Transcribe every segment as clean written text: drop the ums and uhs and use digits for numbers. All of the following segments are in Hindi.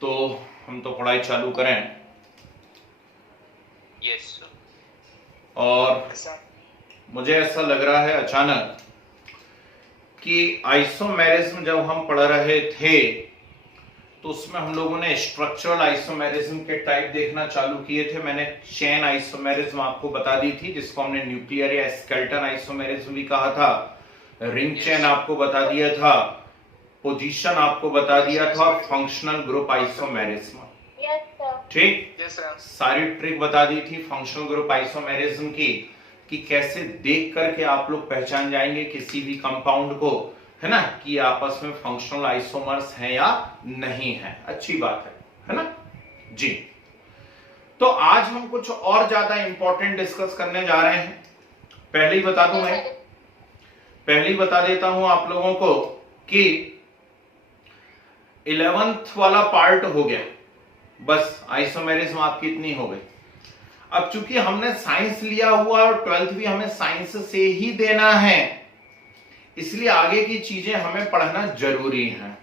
तो हम तो पढ़ाई चालू करें। यस और मुझे ऐसा लग रहा है अचानक कि आइसोमेरिज्म जब हम पढ़ रहे थे तो उसमें हम लोगों ने स्ट्रक्चरल आइसोमेरिज्म के टाइप देखना चालू किए थे। मैंने चेन आइसोमेरिज्म आपको बता दी थी, जिसको हमने न्यूक्लियर या स्केलेटन आइसोमेरिज्म भी कहा था। रिंग चेन आपको बता दिया था, पोजीशन आपको बता दिया था, और फंक्शनल ग्रुप आइसोमेरिज्म। ठीक, सारी ट्रिक बता दी थी फंक्शनल ग्रुप आइसोमेरिज्म की, कि कैसे देख करके आप लोग पहचान जाएंगे किसी भी कंपाउंड को, है ना, कि आपस में फंक्शनल आइसोमर्स हैं या नहीं है। अच्छी बात है ना जी। तो आज हम कुछ और ज्यादा इंपॉर्टेंट डिस्कस करने जा रहे हैं। पहले ही बता दूं, मैं पहले ही बता देता हूं आप लोगों को कि 11th वाला पार्ट हो गया, बस आइसोमेरिज्म आपकी इतनी हो गई। अब चूंकि हमने साइंस लिया हुआ और 12th भी हमें साइंस से ही देना है, इसलिए आगे की चीजें हमें पढ़ना जरूरी है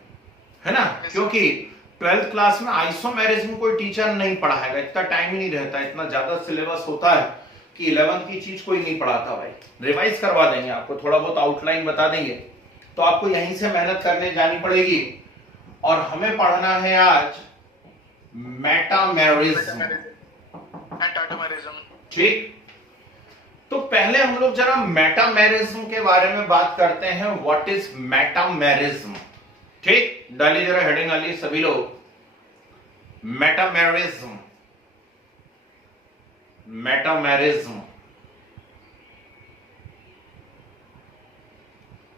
ना, क्योंकि 12th क्लास में आइसोमेरिज्म कोई टीचर नहीं पढ़ाएगा, इतना टाइम ही नहीं रहता, इतना ज्यादा सिलेबस होता है कि 11th की चीज कोई नहीं पढ़ाता भाई। रिवाइज करवा देंगे आपको, थोड़ा बहुत आउटलाइन बता देंगे, तो आपको यहीं से मेहनत करने जानी पड़ेगी। और हमें पढ़ना है आज मेटामेरिज्म। ठीक, तो पहले हम लोग जरा मेटामेरिज्म के बारे में बात करते हैं। What is metamerism? ठीक, डालिए जरा हेडिंग डालिए सभी लोग, मेटामेरिज्म। मेटामेरिज्म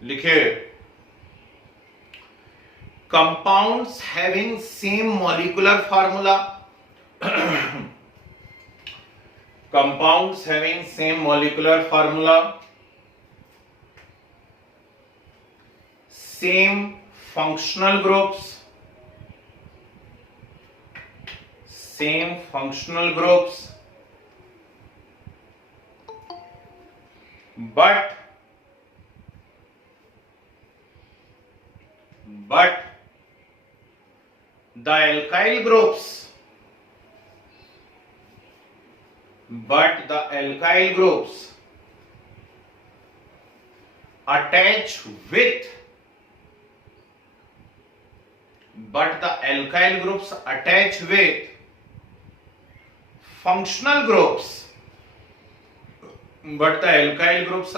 लिखिए, compounds having same molecular formula, compounds having same molecular formula, same functional groups, same functional groups, but the alkyl groups,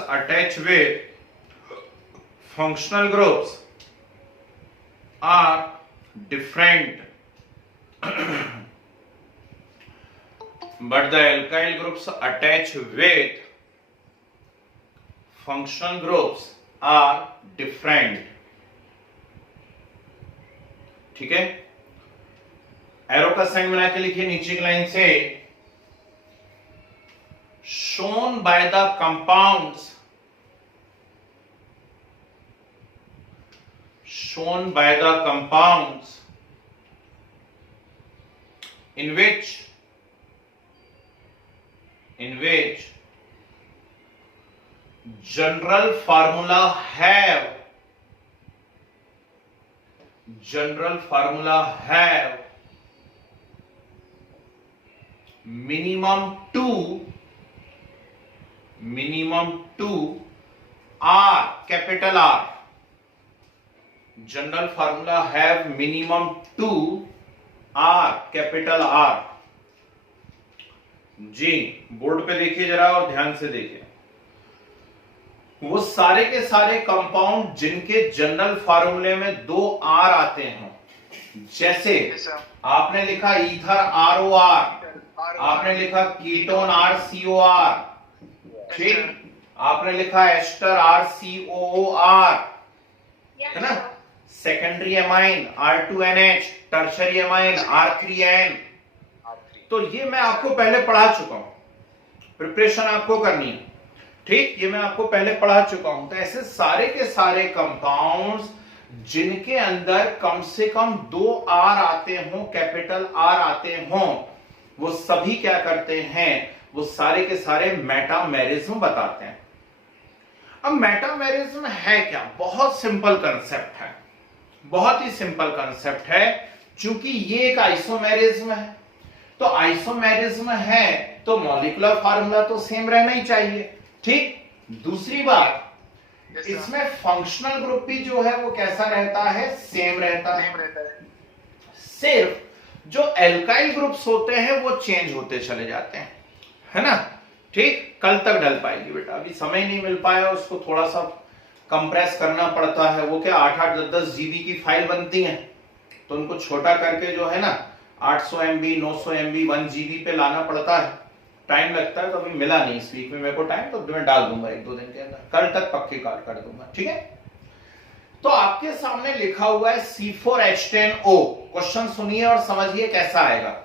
attach with functional groups, are different. But the alkyl groups attached with functional groups are different. ठीक है, एरो का साइन बना के लिखिए नीचे की लाइन से, shown by the compounds, in which general formula have minimum two R, capital R. General formula have minimum two R, capital R. Ji, board पे देखिए जरा और ध्यान से देखिए, वो सारे के सारे कंपाउंड जिनके जनरल फार्मूले में दो आर आते हैं, जैसे आपने लिखा ईथर ROR, आपने लिखा कीटोन RCOR, ठीक, आपने लिखा एस्टर RCOOR, है ना, secondary amine R2NH, tertiary amine R3N। तो ये मैं आपको पहले पढ़ा चुका हूं, प्रिपरेशन आपको करनी है, ठीक, ये मैं आपको पहले पढ़ा चुका हूं। तो ऐसे सारे के सारे कंपाउंड्स जिनके अंदर कम से कम दो आर आते हों, कैपिटल आर आते हों, वो सभी क्या करते हैं, वो सारे के सारे मेटामेरिज्म बताते हैं। अब मेटामेरिज्म है क्या? बहुत सिंपल कंसेप्ट है, बहुत ही सिंपल कंसेप्ट है। चूंकि ये एक आइसोमेरिज्म है, तो आइसोमेरिज्म है तो मॉलिक्यूलर फार्मूला तो सेम रहना ही चाहिए। ठीक, दूसरी बात, इसमें फंक्शनल ग्रुप भी जो है वो कैसा रहता है, सेम रहता है। सिर्फ जो एल्काइल ग्रुप्स होते हैं वो चेंज होते चले जाते हैं, है ना। ठीक, कल तक डल पाएगी बेटा, अभी समय नहीं मिल पाया, उसको थोड़ा सा कंप्रेस करना पड़ता है। वो क्या 8-8 10-10 जीबी की फाइल बनती है, तो उनको छोटा करके जो है ना 800 MB 900 MB 1 GB पे लाना पड़ता है, टाइम लगता है। तो अभी मिला नहीं इस वीक में मेरे को टाइम, तो मैं डाल दूंगा 1-2 दिन के अंदर, कल तक पक्की कॉल कर दूंगा, ठीक है। तो आपके सामने लिखा हुआ है C4H10O, क्वेश्चन सुनिए और समझिए कैसा आएगा।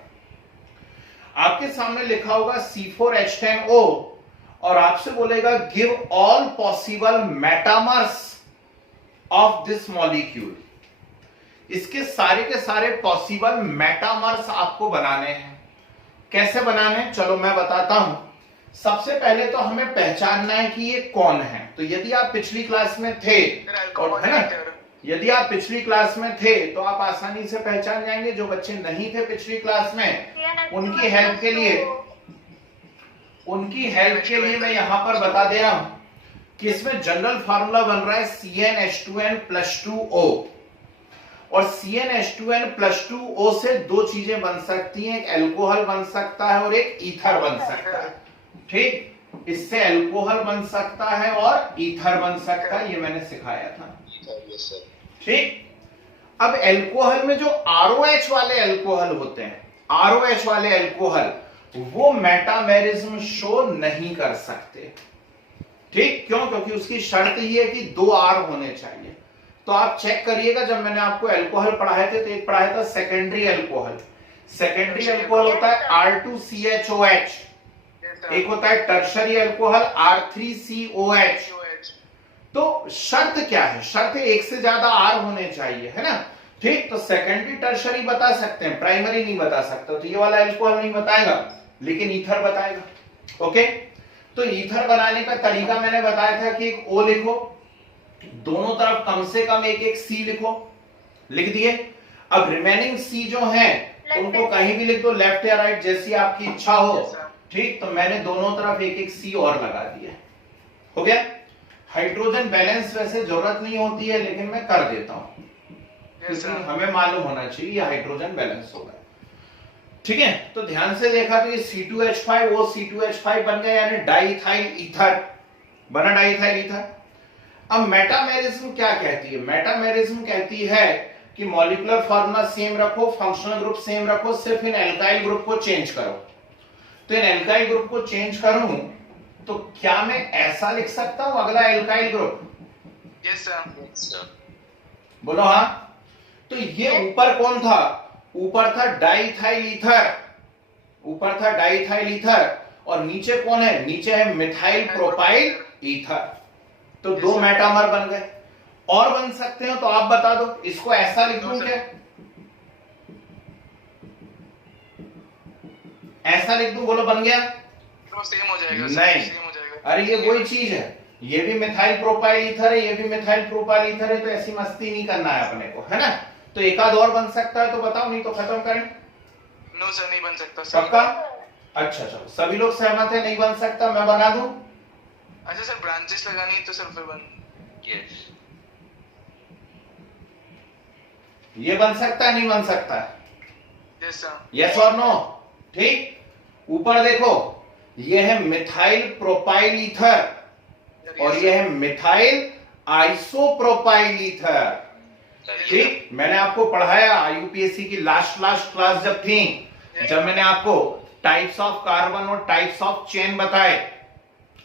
आपके सामने लिखा होगा C4H10O और आपसे बोलेगा give all possible metamers of this molecule. इसके सारे के सारे पॉसिबल मेटामर्स आपको बनाने हैं। कैसे बनाने हैं, चलो मैं बताता हूं। सबसे पहले तो हमें पहचानना है कि ये कौन है। तो यदि आप पिछली क्लास में थे, और है ना, यदि आप पिछली क्लास में थे तो आप आसानी से पहचान जाएंगे। जो बच्चे नहीं थे पिछली क्लास में, उनकी हेल्प के लिए मैं यहां पर बता दे रहा हूं कि इसमें जनरल फार्मूला बन रहा है CnH2n+2O। और CnH2n+2O से दो चीजें बन सकती हैं, एक अल्कोहल बन सकता है और एक ईथर बन सकता है। ठीक, इससे अल्कोहल बन सकता है और ईथर बन सकता है, ये मैंने सिखाया था। ठीक, अब अल्कोहल में जो ROH वाले अल्कोहल होते हैं, ROH वाले अल्कोहल, वो मेटामेरिज्म शो नहीं कर सकते। ठीक, क्यों? क्योंकि उसकी शर्त ही है कि 2 R होने चाहिए। तो आप चेक करिएगा, जब मैंने आपको अल्कोहल पढ़ाए थे तो एक पढ़ाया था सेकेंडरी अल्कोहल। सेकेंडरी अल्कोहल होता है R2CHOH, एक होता है टर्शरी अल्कोहल R3COH। तो शर्त क्या है? शर्त एक से ज्यादा R होने चाहिए, है ना। ठीक, तो सेकेंडरी टर्शरी बता सकते हैं, प्राइमरी नहीं बता सकते। तो ये वाला अल्कोहल नहीं बताएगा, लेकिन ईथर बताएगा। ओके, तो ईथर बनाने का तरीका मैंने बताया था कि एक O लिखो, दोनों तरफ कम से कम एक C लिखो, लिख दिए। अब रिमेनिंग C जो है उनको कहीं भी लिख दो, लेफ्ट या राइट, जैसी आपकी इच्छा हो। ठीक, तो मैंने दोनों तरफ एक C और लगा दिया, हो गया। हाइड्रोजन बैलेंस वैसे जरूरत नहीं होती है, लेकिन मैं कर देता हूं क्योंकि हमें मालूम होना चाहिए ये हाइड्रोजन बैलेंस होगा। ठीक है, तो ध्यान से देखा तो ये C2H5 वो C2H5 बन गया, यानी डाइइथाइल ईथर बना, डाइइथाइल ईथर। अब मेटामेरिज्म क्या कहती है? मेटामेरिज्म कहती है कि मॉलिक्यूलर फार्मूला सेम रखो, फंक्शनल ग्रुप सेम रखो, सिर्फ इन एल्काइल ग्रुप को चेंज करो। तो इन एल्काइल ग्रुप को चेंज करूं तो क्या मैं ऐसा लिख सकता हूं अगला एल्काइल ग्रुप? Yes sir. बोलो हाँ। तो ये ऊपर कौन था? ऊपर था डाइइथाइल ईथर, ऊपर था डाइइथाइल ईथर, और नीचे कौन है? नीचे है मिथाइल प्रोपाइल ईथर। तो दो मेटामर बन गए। और बन सकते हो तो आप बता दो, इसको ऐसा लिख दूं क्या? ऐसा लिख दूं, बोलो बन गया? तो सेम हो जाएगा। नहीं, सेम हो जाएगा। अरे ये वही चीज है, ये भी मिथाइल प्रोपाइल ईथर है, ये भी मिथाइल प्रोपाइल ईथर है, तो ऐसी मस्ती नहीं करना है अपने को, है ना। तो एक आध और बन सकता है तो बताओ, नहीं तो खत्म करें। नो सर, नहीं बन सकता सर। पक्का? अच्छा चलो, सभी लोग सहमत है नहीं बन सकता, मैं बना दूं? अच्छा सर, ब्रांचेस लगानी है तो सर फिर बन। यस, ये बन सकता है नहीं बन सकता है? Yes sir. यस और नो? ठीक, ऊपर देखो, ये है मिथाइल प्रोपाइल ईथर और ये है मिथाइल आइसोप्रोपाइल ईथर। ठीक, मैंने आपको पढ़ाया यूपीएससी की लास्ट क्लास जब थी, जब मैंने आपको टाइप्स ऑफ कार्बन और टाइप्स ऑफ चेन बताए,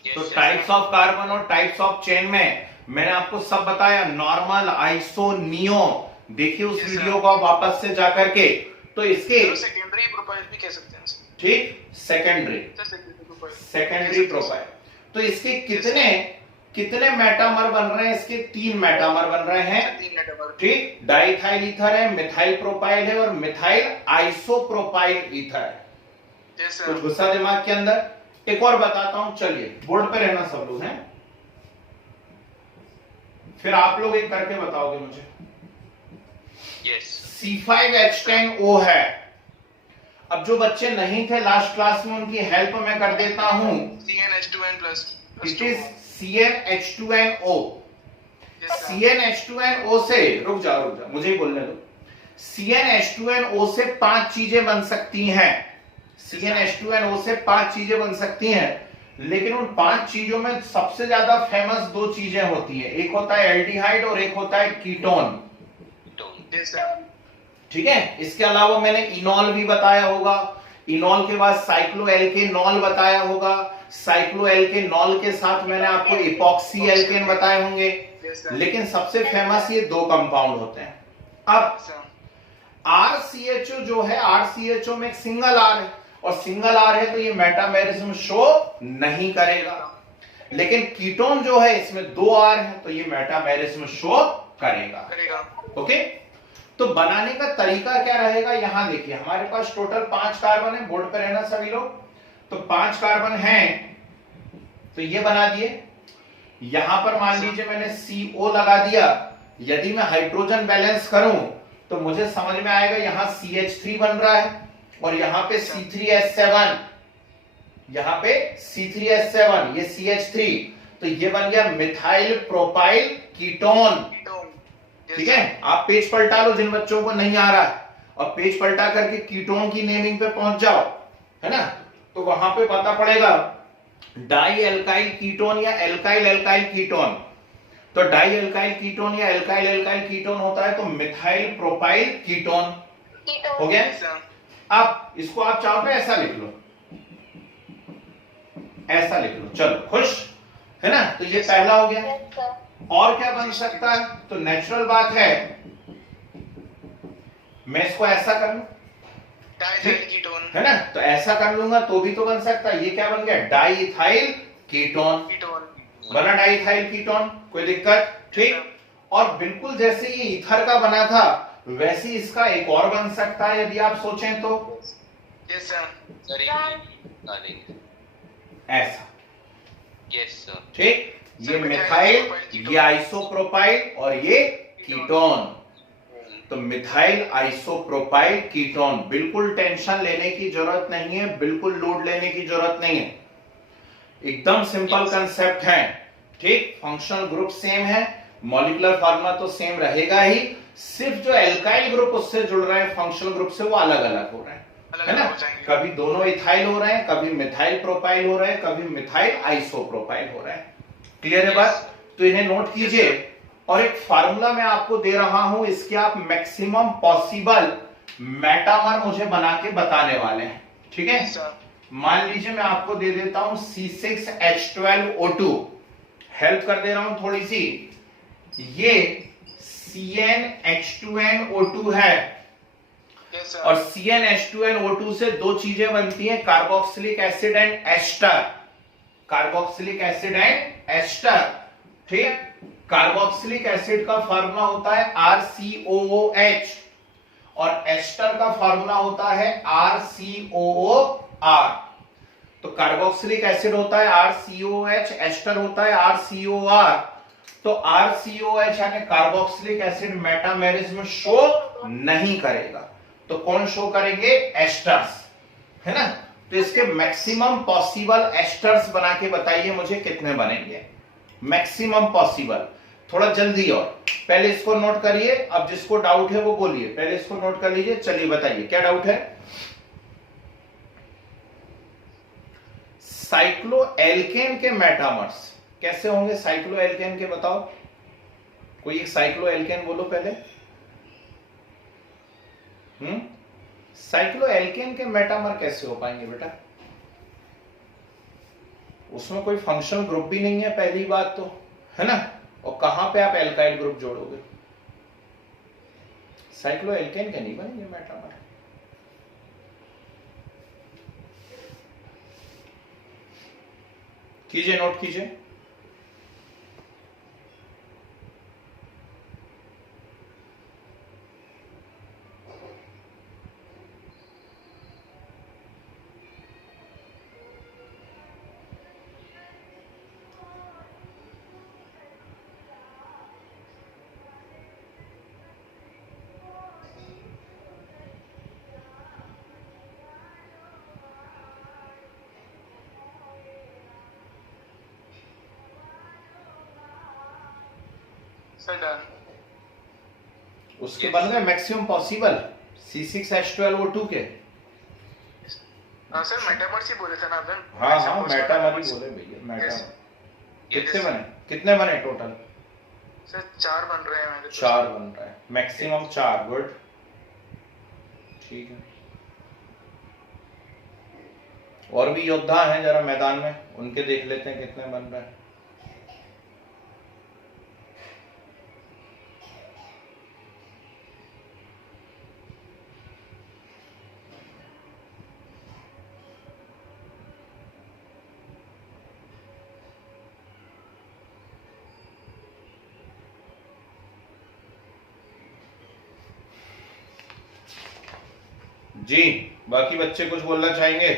तो टाइप्स ऑफ कार्बन और टाइप्स ऑफ चेन में मैंने आपको सब बताया, नॉर्मल, आइसो, नियो। देखिए उस वीडियो को वापस से जाकर के। तो इसके सेकेंडरी प्रोफाइल भी कह सकते हैं। ठीक, सेकेंडरी प्रोफाइल। तो इसके कितने मेटामर बन रहे हैं? इसके 3 मेटामर बन रहे हैं। ठीक, डाइइथाइल ईथर है, मिथाइल प्रोपाइल है और मिथाइल आइसोप्रोपाइल ईथर है। कुछ गुस्सा दिमाग के अंदर? एक और बताता हूं, चलिए बोर्ड पे रहना सब लोग हैं, फिर आप लोग एक करके बताओगे मुझे। Yes. C5H10O है। अब जो बच्चे नहीं थे लास्ट क्लास में उनकी हेल्प मैं कर देता हूं। CnH2n plus. It is CnH2nO। Yes, sir. CnH2nO से रुक जाओ मुझे ही बोलने दो। CnH2nO से 5 चीजें बन सकती हैं। CnH2nO से 5 चीजें बन सकती हैं, लेकिन उन 5 चीजों में सबसे ज्यादा फेमस 2 चीजें होती हैं। एक होता है एल्डिहाइड और एक होता है कीटोन। Yes, sir. ठीक है, इसके अलावा मैंने इनॉल भी बताया होगा। इनॉल के बाद साइक्लोएल्केनॉल बताया होगा। साइक्लोएल्केनॉल के साथ मैंने आपको इपॉक्सी एल्केन बताए होंगे। Yes, sir. लेकिन सबसे फेमस ये 2 कंपाउंड होते हैं। अब Sir. RCHO जो है, RCHO में एक सिंगल R है और सिंगल R है तो ये मेटामेरिज्म शो नहीं करेगा। लेकिन कीटोन जो है इसमें 2 R है तो ये मेटामेरिज्म शो करेगा। ओके, तो बनाने का तरीका क्या रहेगा, यहां देखिए हमारे पास टोटल 5 कार्बन है। बोर्ड पे रहना सभी लोग। तो 5 कार्बन हैं तो ये बना दिए। यहां पर मान लीजिए मैंने CO लगा दिया। यदि मैं हाइड्रोजन बैलेंस करूं तो मुझे समझ में आएगा यहां CH3 बन रहा है और यहां पे C3H7, यहां पे C3H7, ये CH3, तो ये बन गया मिथाइल प्रोपाइल कीटोन। ठीक है, आप पेज पलटा लो जिन बच्चों को नहीं आ रहा है, और पेज पलटा करके कीटोन की नेमिंग पे पहुंच जाओ, है ना। तो वहां पे पता पड़ेगा डाई एल्काइल कीटोन या एल्काइल एल्काइल कीटोन। तो डाई एल्काइल कीटोन या एल्काइल एल्काइल कीटोन होता है तो मिथाइल प्रोपाइल कीटोन हो गया। अब इसको आप चाहो तो ऐसा लिख लो, ऐसा लिख लो, चलो खुश है ना। तो ये पहला हो गया। और क्या बन सकता है, तो नेचुरल बात है मैं इसको ऐसा कर लूं, है ना, तो ऐसा कर लूंगा तो भी तो बन सकता है। ये क्या बन गया, डाईइथाइल कीटोन बना, डाईइथाइल कीटोन, कोई दिक्कत, ठीक। और बिल्कुल जैसे ये ईथर का बना था वैसे इसका एक और बन सकता है यदि आप सोचें तो। Yes, sir. ऐसा, Yes, sir. ठीक। ये मिथाइल, ये आइसोप्रोपाइल और ये कीटोन। तो मिथाइल आइसोप्रोपाइल कीटोन, बिल्कुल टेंशन लेने की जरूरत नहीं है, बिल्कुल लोड लेने की जरूरत नहीं है, एकदम सिंपल कंसेप्ट है, ठीक। फंक्शनल ग्रुप सेम है, मॉलिक्यूलर फार्मूला तो सेम रहेगा ही, सिर्फ जो एल्काइल ग्रुप उससे जुड़ रहे हैं फंक्शनल ग्रुप से वो अलग अलग हो रहे हैं, है ना। कभी दोनों इथाइल हो रहे हैं, कभी मिथाइल प्रोपाइल हो रहे हैं, कभी मिथाइल आइसोप्रोपाइल हो रहे हैं। क्लियर है बात, तो इन्हें नोट कीजिए। और एक फार्मूला मैं आपको दे रहा हूं, इसके आप मैक्सिमम पॉसिबल मेटामर मुझे बना के बताने वाले हैं, ठीक है। मान लीजिए मैं आपको दे देता हूं C6H12O2, हेल्प कर दे रहा हूं थोड़ी सी। ये CnH2nO2 है, और CnH2nO2 से 2 चीजें बनती हैं, carboxylic acid and ester. Carboxylic acid and ester, ठीक। कार्बोक्सिलिक एसिड का फार्मूला होता है RCOOH और एस्टर का फार्मूला होता है RCOOR। तो कार्बोक्सिलिक एसिड होता है RCOH, एस्टर होता है RCOR। तो RCOH यानी कार्बोक्सिलिक एसिड मेटामेरिज्म शो नहीं करेगा, तो कौन शो करेंगे, एस्टर्स, है ना। तो इसके मैक्सिमम पॉसिबल एस्टर्स बना के बताइए मुझे कितने बनेंगे, मैक्सिमम पॉसिबल। थोड़ा जल्दी, और पहले इसको नोट करिए। अब जिसको डाउट है वो बोलिए, पहले इसको नोट कर लीजिए। चलिए बताइए क्या डाउट है। साइक्लोएल्केन के मेटामर्स कैसे होंगे, साइक्लोएल्केन के बताओ, कोई एक साइक्लोएल्केन बोलो पहले। साइक्लोएल्केन के मेटामर कैसे हो पाएंगे बेटा, उसमें कोई फंक्शनल ग्रुप भी नहीं है पहली बात तो, है ना। और कहां पे आप एल्काइल ग्रुप जोड़ोगे, साइक्लोएल्केन के नहीं बनेंगे मेटामर। कीजिए, नोट कीजिए। Sir done. उसके बन गए मैक्सिमम पॉसिबल C6H12O2 के। हाँ सर मेटामर्स ही बोले थे ना आपने। हाँ हाँ मेटामर ही बोले भैया, मेटामर। कितने बने टोटल? सर 4 बन रहे हैं मेरे। 4 बन रहा है, मैक्सिमम 4। गुड, ठीक है। और भी योद्धा हैं जरा मैदान में, उनके देख लेते हैं कितने बन रहे हैं। जी बाकी बच्चे कुछ बोलना चाहेंगे?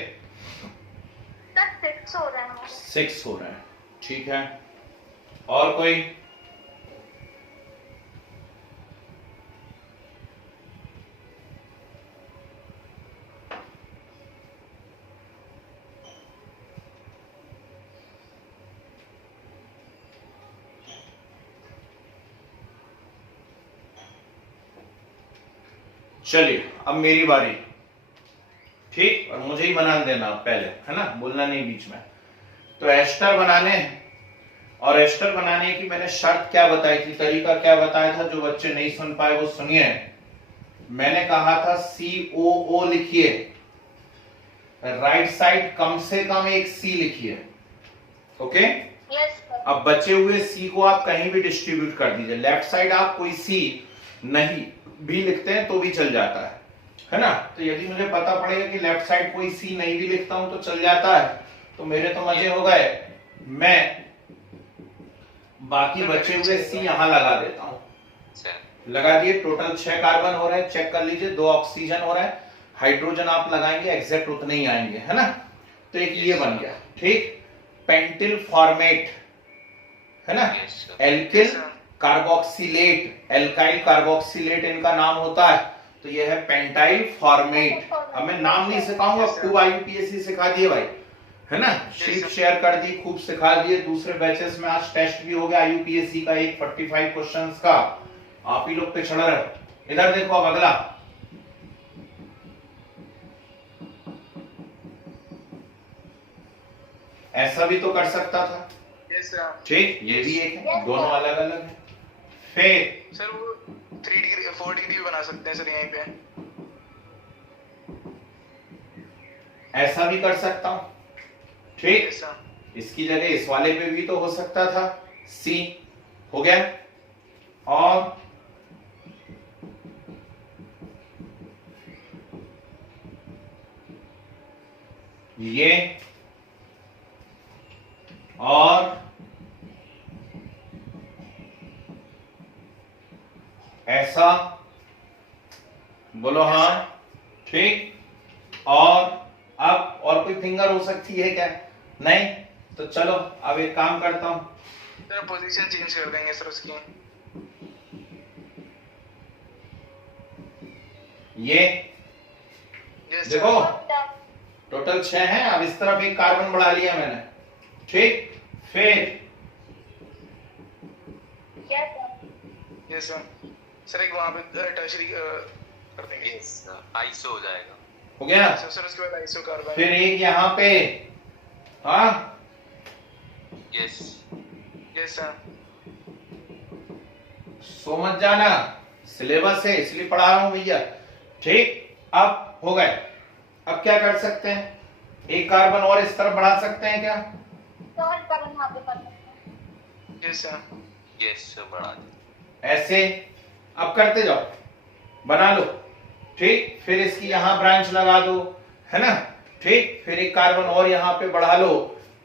6 हो रहा है। 6 हो रहे हैं, ठीक है। और कोई? चलिए अब मेरी बारी, ठीक। और मुझे ही बना देना पहले, है ना, बोलना नहीं बीच में। तो एस्टर बनाने हैं, और एस्टर बनाने की मैंने शर्त क्या बताई थी, तरीका क्या बताया था, जो बच्चे नहीं सुन पाए वो सुनिए। मैंने कहा था COO लिखिए, राइट साइड कम से कम एक C लिखिए, ओके। अब बचे हुए C को आप कहीं भी डिस्ट्रीब्यूट कर दीजिए। लेफ्ट साइड आप कोई C नहीं भी लिखते हैं तो भी चल जाता है ना। तो यदि मुझे पता पड़ेगा कि लेफ्ट साइड कोई C नहीं भी लिखता हूं तो चल जाता है, तो मेरे तो मजे हो गए। मैं बाकी बचे हुए C यहां लगा देता हूं। लगा दिए, टोटल 6 कार्बन हो रहे हैं, चेक कर लीजिए। 2 ऑक्सीजन हो रहा है, हाइड्रोजन आप लगाएंगे एग्जैक्ट उतने ही आएंगे, है ना। तो एक ये बन गया, ठीक। पेंटिल फॉर्मेट, है ना। एल्किल कार्बोक्सिलेट, एल्काइल कार्बोक्सिलेट इनका नाम होता है, तो ये है पेंटाइल फॉर्मेट। अब मैं नाम नहीं सिखाऊंगा, खूब IUPAC सिखा दिए भाई, है ना। शीट शेयर कर दी, खूब सिखा दिए। दूसरे बैचेस में आज टेस्ट भी हो गया IUPAC का, एक 45 क्वेश्चंस का। आप ही लोग पे चढ़ रहे हो। इधर देखो अब अगला, ऐसा भी तो कर सकता था, ठीक। ये भी एक है, दोनों अलग अलग है। फिर सर वो 3 डिग्री 4 डिग्री भी बना सकते हैं सर यहीं पे। ऐसा भी कर सकता हूं, ठीक। इसकी जगह इस वाले पे भी तो हो सकता था, C हो गया। और ये, और ऐसा, बोलो हाँ, ठीक। और अब और कोई फिंगर हो सकती है क्या? नहीं, तो चलो अब एक काम करता हूं, सर पोजीशन चेंज कर देंगे सर उसकी। ये देखो टोटल 6 है। अब इस तरफ एक कार्बन बढ़ा लिया मैंने, ठीक। फिर यस सर एक वहां पे टर्शरी कर देंगे। यस आइसो हो जाएगा। हो गया। सर उसके बाद आइसो कार्बाइन। फिर एक यहाँ पे, हाँ यस यस सर। सो मत जाना, सिलेबस है इसलिए पढ़ा रहा हूं भैया, ठीक। अब हो गए। अब क्या कर सकते हैं, एक कार्बन और इस तरफ बढ़ा सकते हैं क्या? Yes sir. यस बढ़ा दे। ऐसे अब करते जाओ, बना लो, ठीक। फिर इसकी यहां ब्रांच लगा दो, है ना, ठीक। फिर एक कार्बन और यहां पे बढ़ा लो।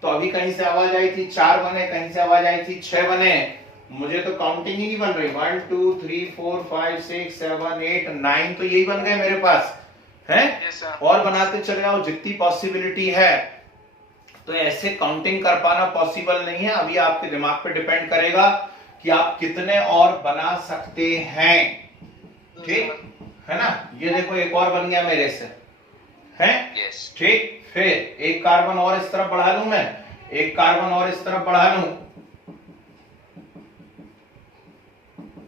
तो अभी कहीं से आवाज आई थी 4 बने, कहीं से आवाज आई थी 6 बने। मुझे तो काउंटिंग ही नहीं बन रही। 1 2 3 4 5 6 7 8 9 तो यही बन गए मेरे पास, है। और बनाते चले जाओ जितनी पॉसिबिलिटी है। तो ऐसे काउंटिंग कर पाना पॉसिबल नहीं है। अभी आपके दिमाग पे डिपेंड करेगा कि आप कितने और बना सकते हैं, ठीक है ना। ये देखो एक और बन गया मेरे से, है, ठीक। फिर एक कार्बन और इस तरफ बढ़ा लूं मैं, एक कार्बन और इस तरफ बढ़ा लूं,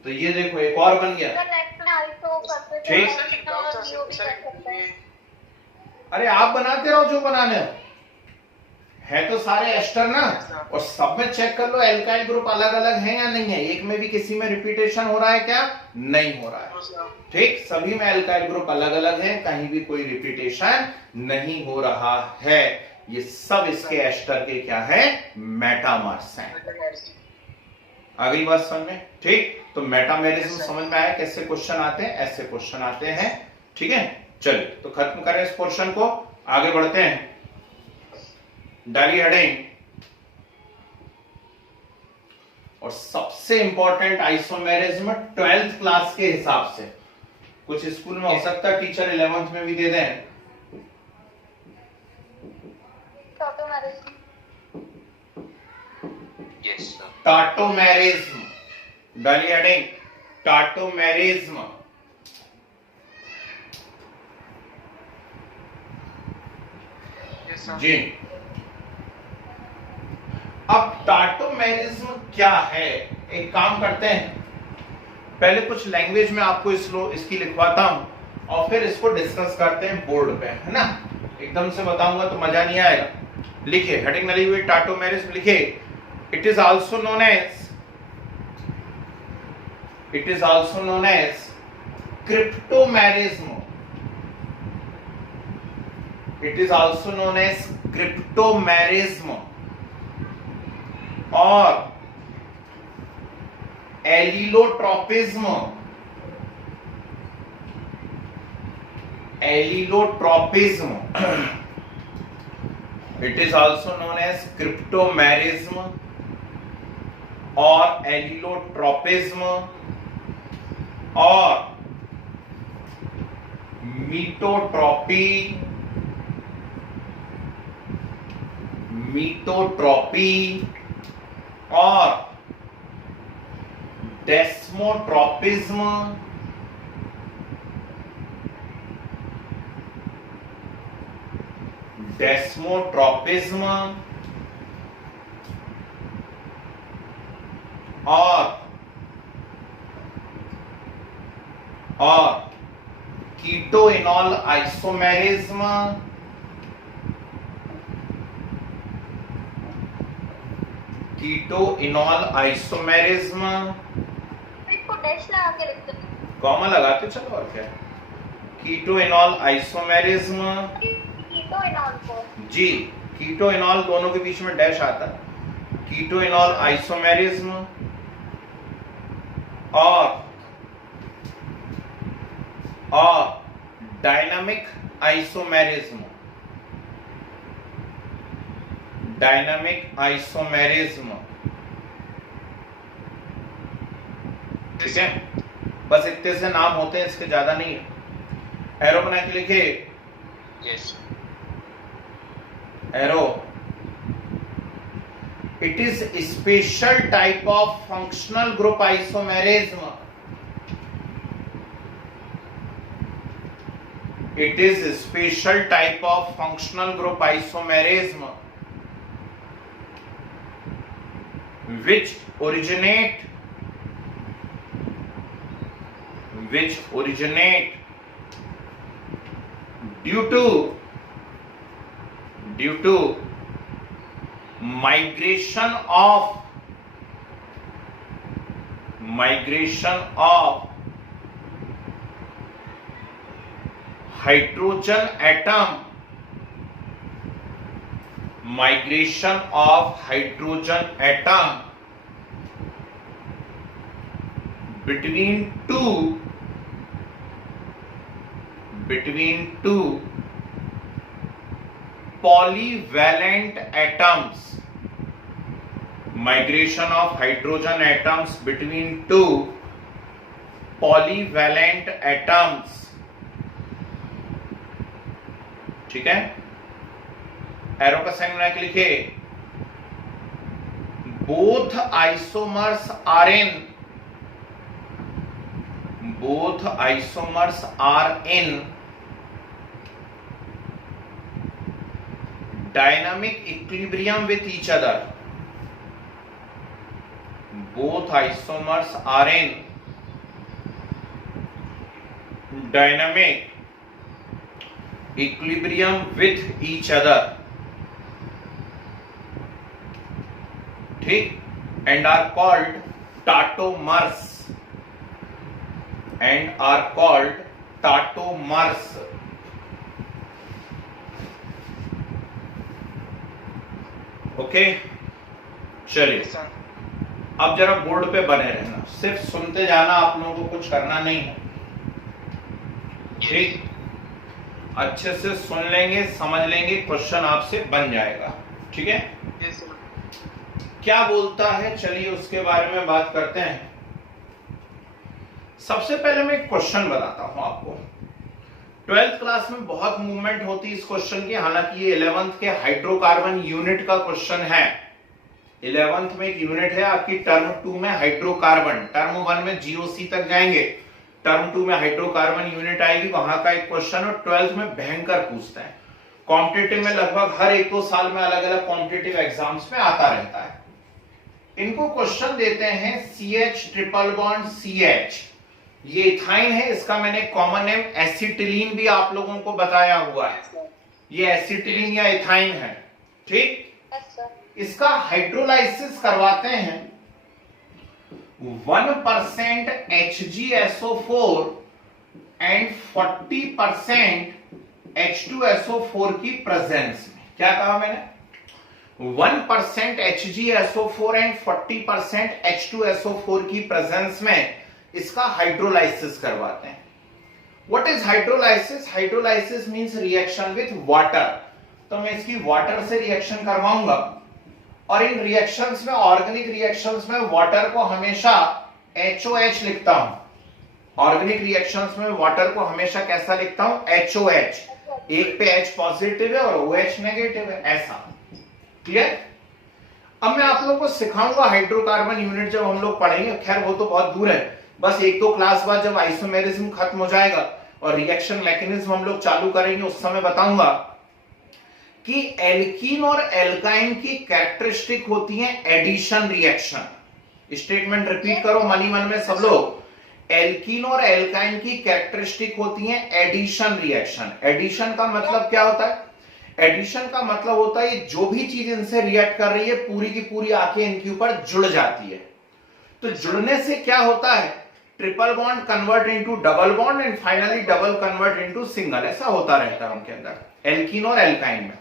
तो ये देखो एक और बन गया। नेक्स्ट में आइसो करते थे, ठीक। सर एक डाउट था और भी सर, कर सकते हैं। अरे आप बनाते रहो जो बनाने हो। है तो सारे एस्टर ना, और सब में चेक कर लो एल्काइल ग्रुप अलग अलग है या नहीं है। एक में भी किसी में रिपीटेशन हो रहा है क्या? नहीं हो रहा है। ठीक, सभी में एल्काइल ग्रुप अलग अलग है, कहीं भी कोई रिपीटेशन नहीं हो रहा है। ये सब इसके एस्टर के क्या है? मेटामर्स हैं। अगली बात समझ में? ठीक, तो मेटामेरिज्म समझ में आया कैसे क्वेश्चन आते हैं? ऐसे क्वेश्चन आते हैं। ठीक है, चलिए तो खत्म करें इस पोर्शन को, आगे बढ़ते हैं। डाली हेडिंग, और सबसे इंपॉर्टेंट आइसोमेरिज्म 12th क्लास के हिसाब से, कुछ स्कूल में हो सकता है टीचर 11th में भी दे दें। Yes sir. टाटोमेरिज्म, डाली हेडिंग टाटोमेरिज्म। जी, अब टाटोमेरिज्म क्या है? एक काम करते हैं, पहले कुछ लैंग्वेज में आपको इसकी लिखवाता हूं और फिर इसको डिस्कस करते हैं बोर्ड पे, है ना। एकदम से बताऊंगा तो मजा नहीं आएगा। लिखिए, हेडिंग डाली हुई टाटोमेरिज्म लिखिए। It is also known as cryptomerism. It is also known as cryptomerism or allotropism. Allotropism. It is also known as cryptomerism or allotropism or मीटोट्रॉपी और डेस्मोट्रोपिज्म, और कीटोइनॉल आइसोमेरिज्म, कीटोइनॉल आइसोमेरिज्म। इसको डैश लगा के लिखते हैं। कॉमा लगाते चलो, और क्या। कीटोइनॉल आइसोमेरिज्म, कीटोइनॉल को जी, कीटोइनॉल दोनों के बीच में डैश आता है। कीटोइनॉल आइसोमेरिज्म और डायनामिक आइसोमेरिज्म। डायनामिक आइसोमेरिज्म, ठीक है। बस इतने से नाम होते हैं, इसके ज्यादा नहीं है। एरो बना के लिखे। Yes. Arrow, it is special type of functional group isomerism. It is a special type of functional group isomerism which originate due to migration of hydrogen atom, migration of hydrogen atom between two polyvalent atoms. Migration of hydrogen atoms between two polyvalent atoms. ठीक है। एरो का साइन बना के लिखे। Both isomers are in dynamic equilibrium with each other. Both isomers are in dynamic equilibrium with each other, ठीक, and are called tautomers, okay. चलिए Yes, sir. अब जरा बोर्ड पे बने रहना, सिर्फ सुनते जाना, आप लोगों को कुछ करना नहीं है, ठीक। अच्छे से सुन लेंगे, समझ लेंगे, क्वेश्चन आपसे बन जाएगा, ठीक है। Yes, sir. क्या बोलता है, चलिए उसके बारे में बात करते हैं। सबसे पहले मैं एक क्वेश्चन बताता हूं आपको। 12th क्लास में बहुत मूवमेंट होती है इस क्वेश्चन की, हालांकि ये 11th के हाइड्रोकार्बन यूनिट का क्वेश्चन है। 11th में एक यूनिट है आपकी, टर्म 2 में हाइड्रोकार्बन, टर्म 1 में जीओसी तक जाएंगे, टर्म 2 में हाइड्रोकार्बन यूनिट आएगी, वहां का एक क्वेश्चन, और 12th में भयंकर पूछते हैं। कॉम्पिटिटिव में लगभग हर 1-2 साल में अलग अलग कॉम्पिटिटिव एग्जाम्स में आता रहता है। इनको क्वेश्चन देते हैं CH ट्रिपल बॉन्ड CH, ये इथाइन है, इसका मैंने कॉमन नेम एसिटिलीन भी आप लोगों को बताया हुआ है, ये एसिटिलीन या इथाइन है, ठीक। Yes, sir. इसका हाइड्रोलाइसिस करवाते हैं 1% HgSO4 एंड 40% H2SO4 की प्रेजेंस में। क्या कहा मैंने? 1% HgSO4 एंड 40% H2SO4 की प्रेजेंस में इसका हाइड्रोलाइसिस करवाते हैं। What is hydrolysis? Hydrolysis means reaction with water. तो मैं इसकी वाटर से रिएक्शन करवाऊंगा, और इन रिएक्शंस में, ऑर्गेनिक रिएक्शंस में वाटर को हमेशा HOH लिखता हूं। ऑर्गेनिक रिएक्शंस में वाटर को हमेशा कैसा लिखता हूं? HOH। एक पे H पॉजिटिव है और OH नेगेटिव है, ऐसा। क्लियर? अब मैं आप लोगों को सिखाऊंगा हाइड्रोकार्बन यूनिट, जब हम लोग पढ़ेंगे, खैर वो तो बहुत दूर है, बस 1-2 क्लास बाद जब आइसोमेरिज्म खत्म हो जाएगा और रिएक्शन मैकेनिज्म हम लोग चालू करेंगे, उस समय बताऊंगा कि एल्कीन और एल्काइन की कैरेक्टरिस्टिक होती है एडिशन रिएक्शन। स्टेटमेंट रिपीट करो मनी मन में सब लोग। एल्कीन और एल्काइन की कैरेक्टरिस्टिक होती है एडिशन रिएक्शन। एडिशन का मतलब क्या होता है? एडिशन का मतलब होता है जो भी चीज इनसे रिएक्ट कर रही है पूरी की पूरी आके इनके ऊपर जुड़ जाती है। तो जुड़ने से क्या होता है? Triple bond convert into double bond and finally double convert into single, ऐसा होता रहता है उनके अंदर, एल्कीन और एल्काइन में।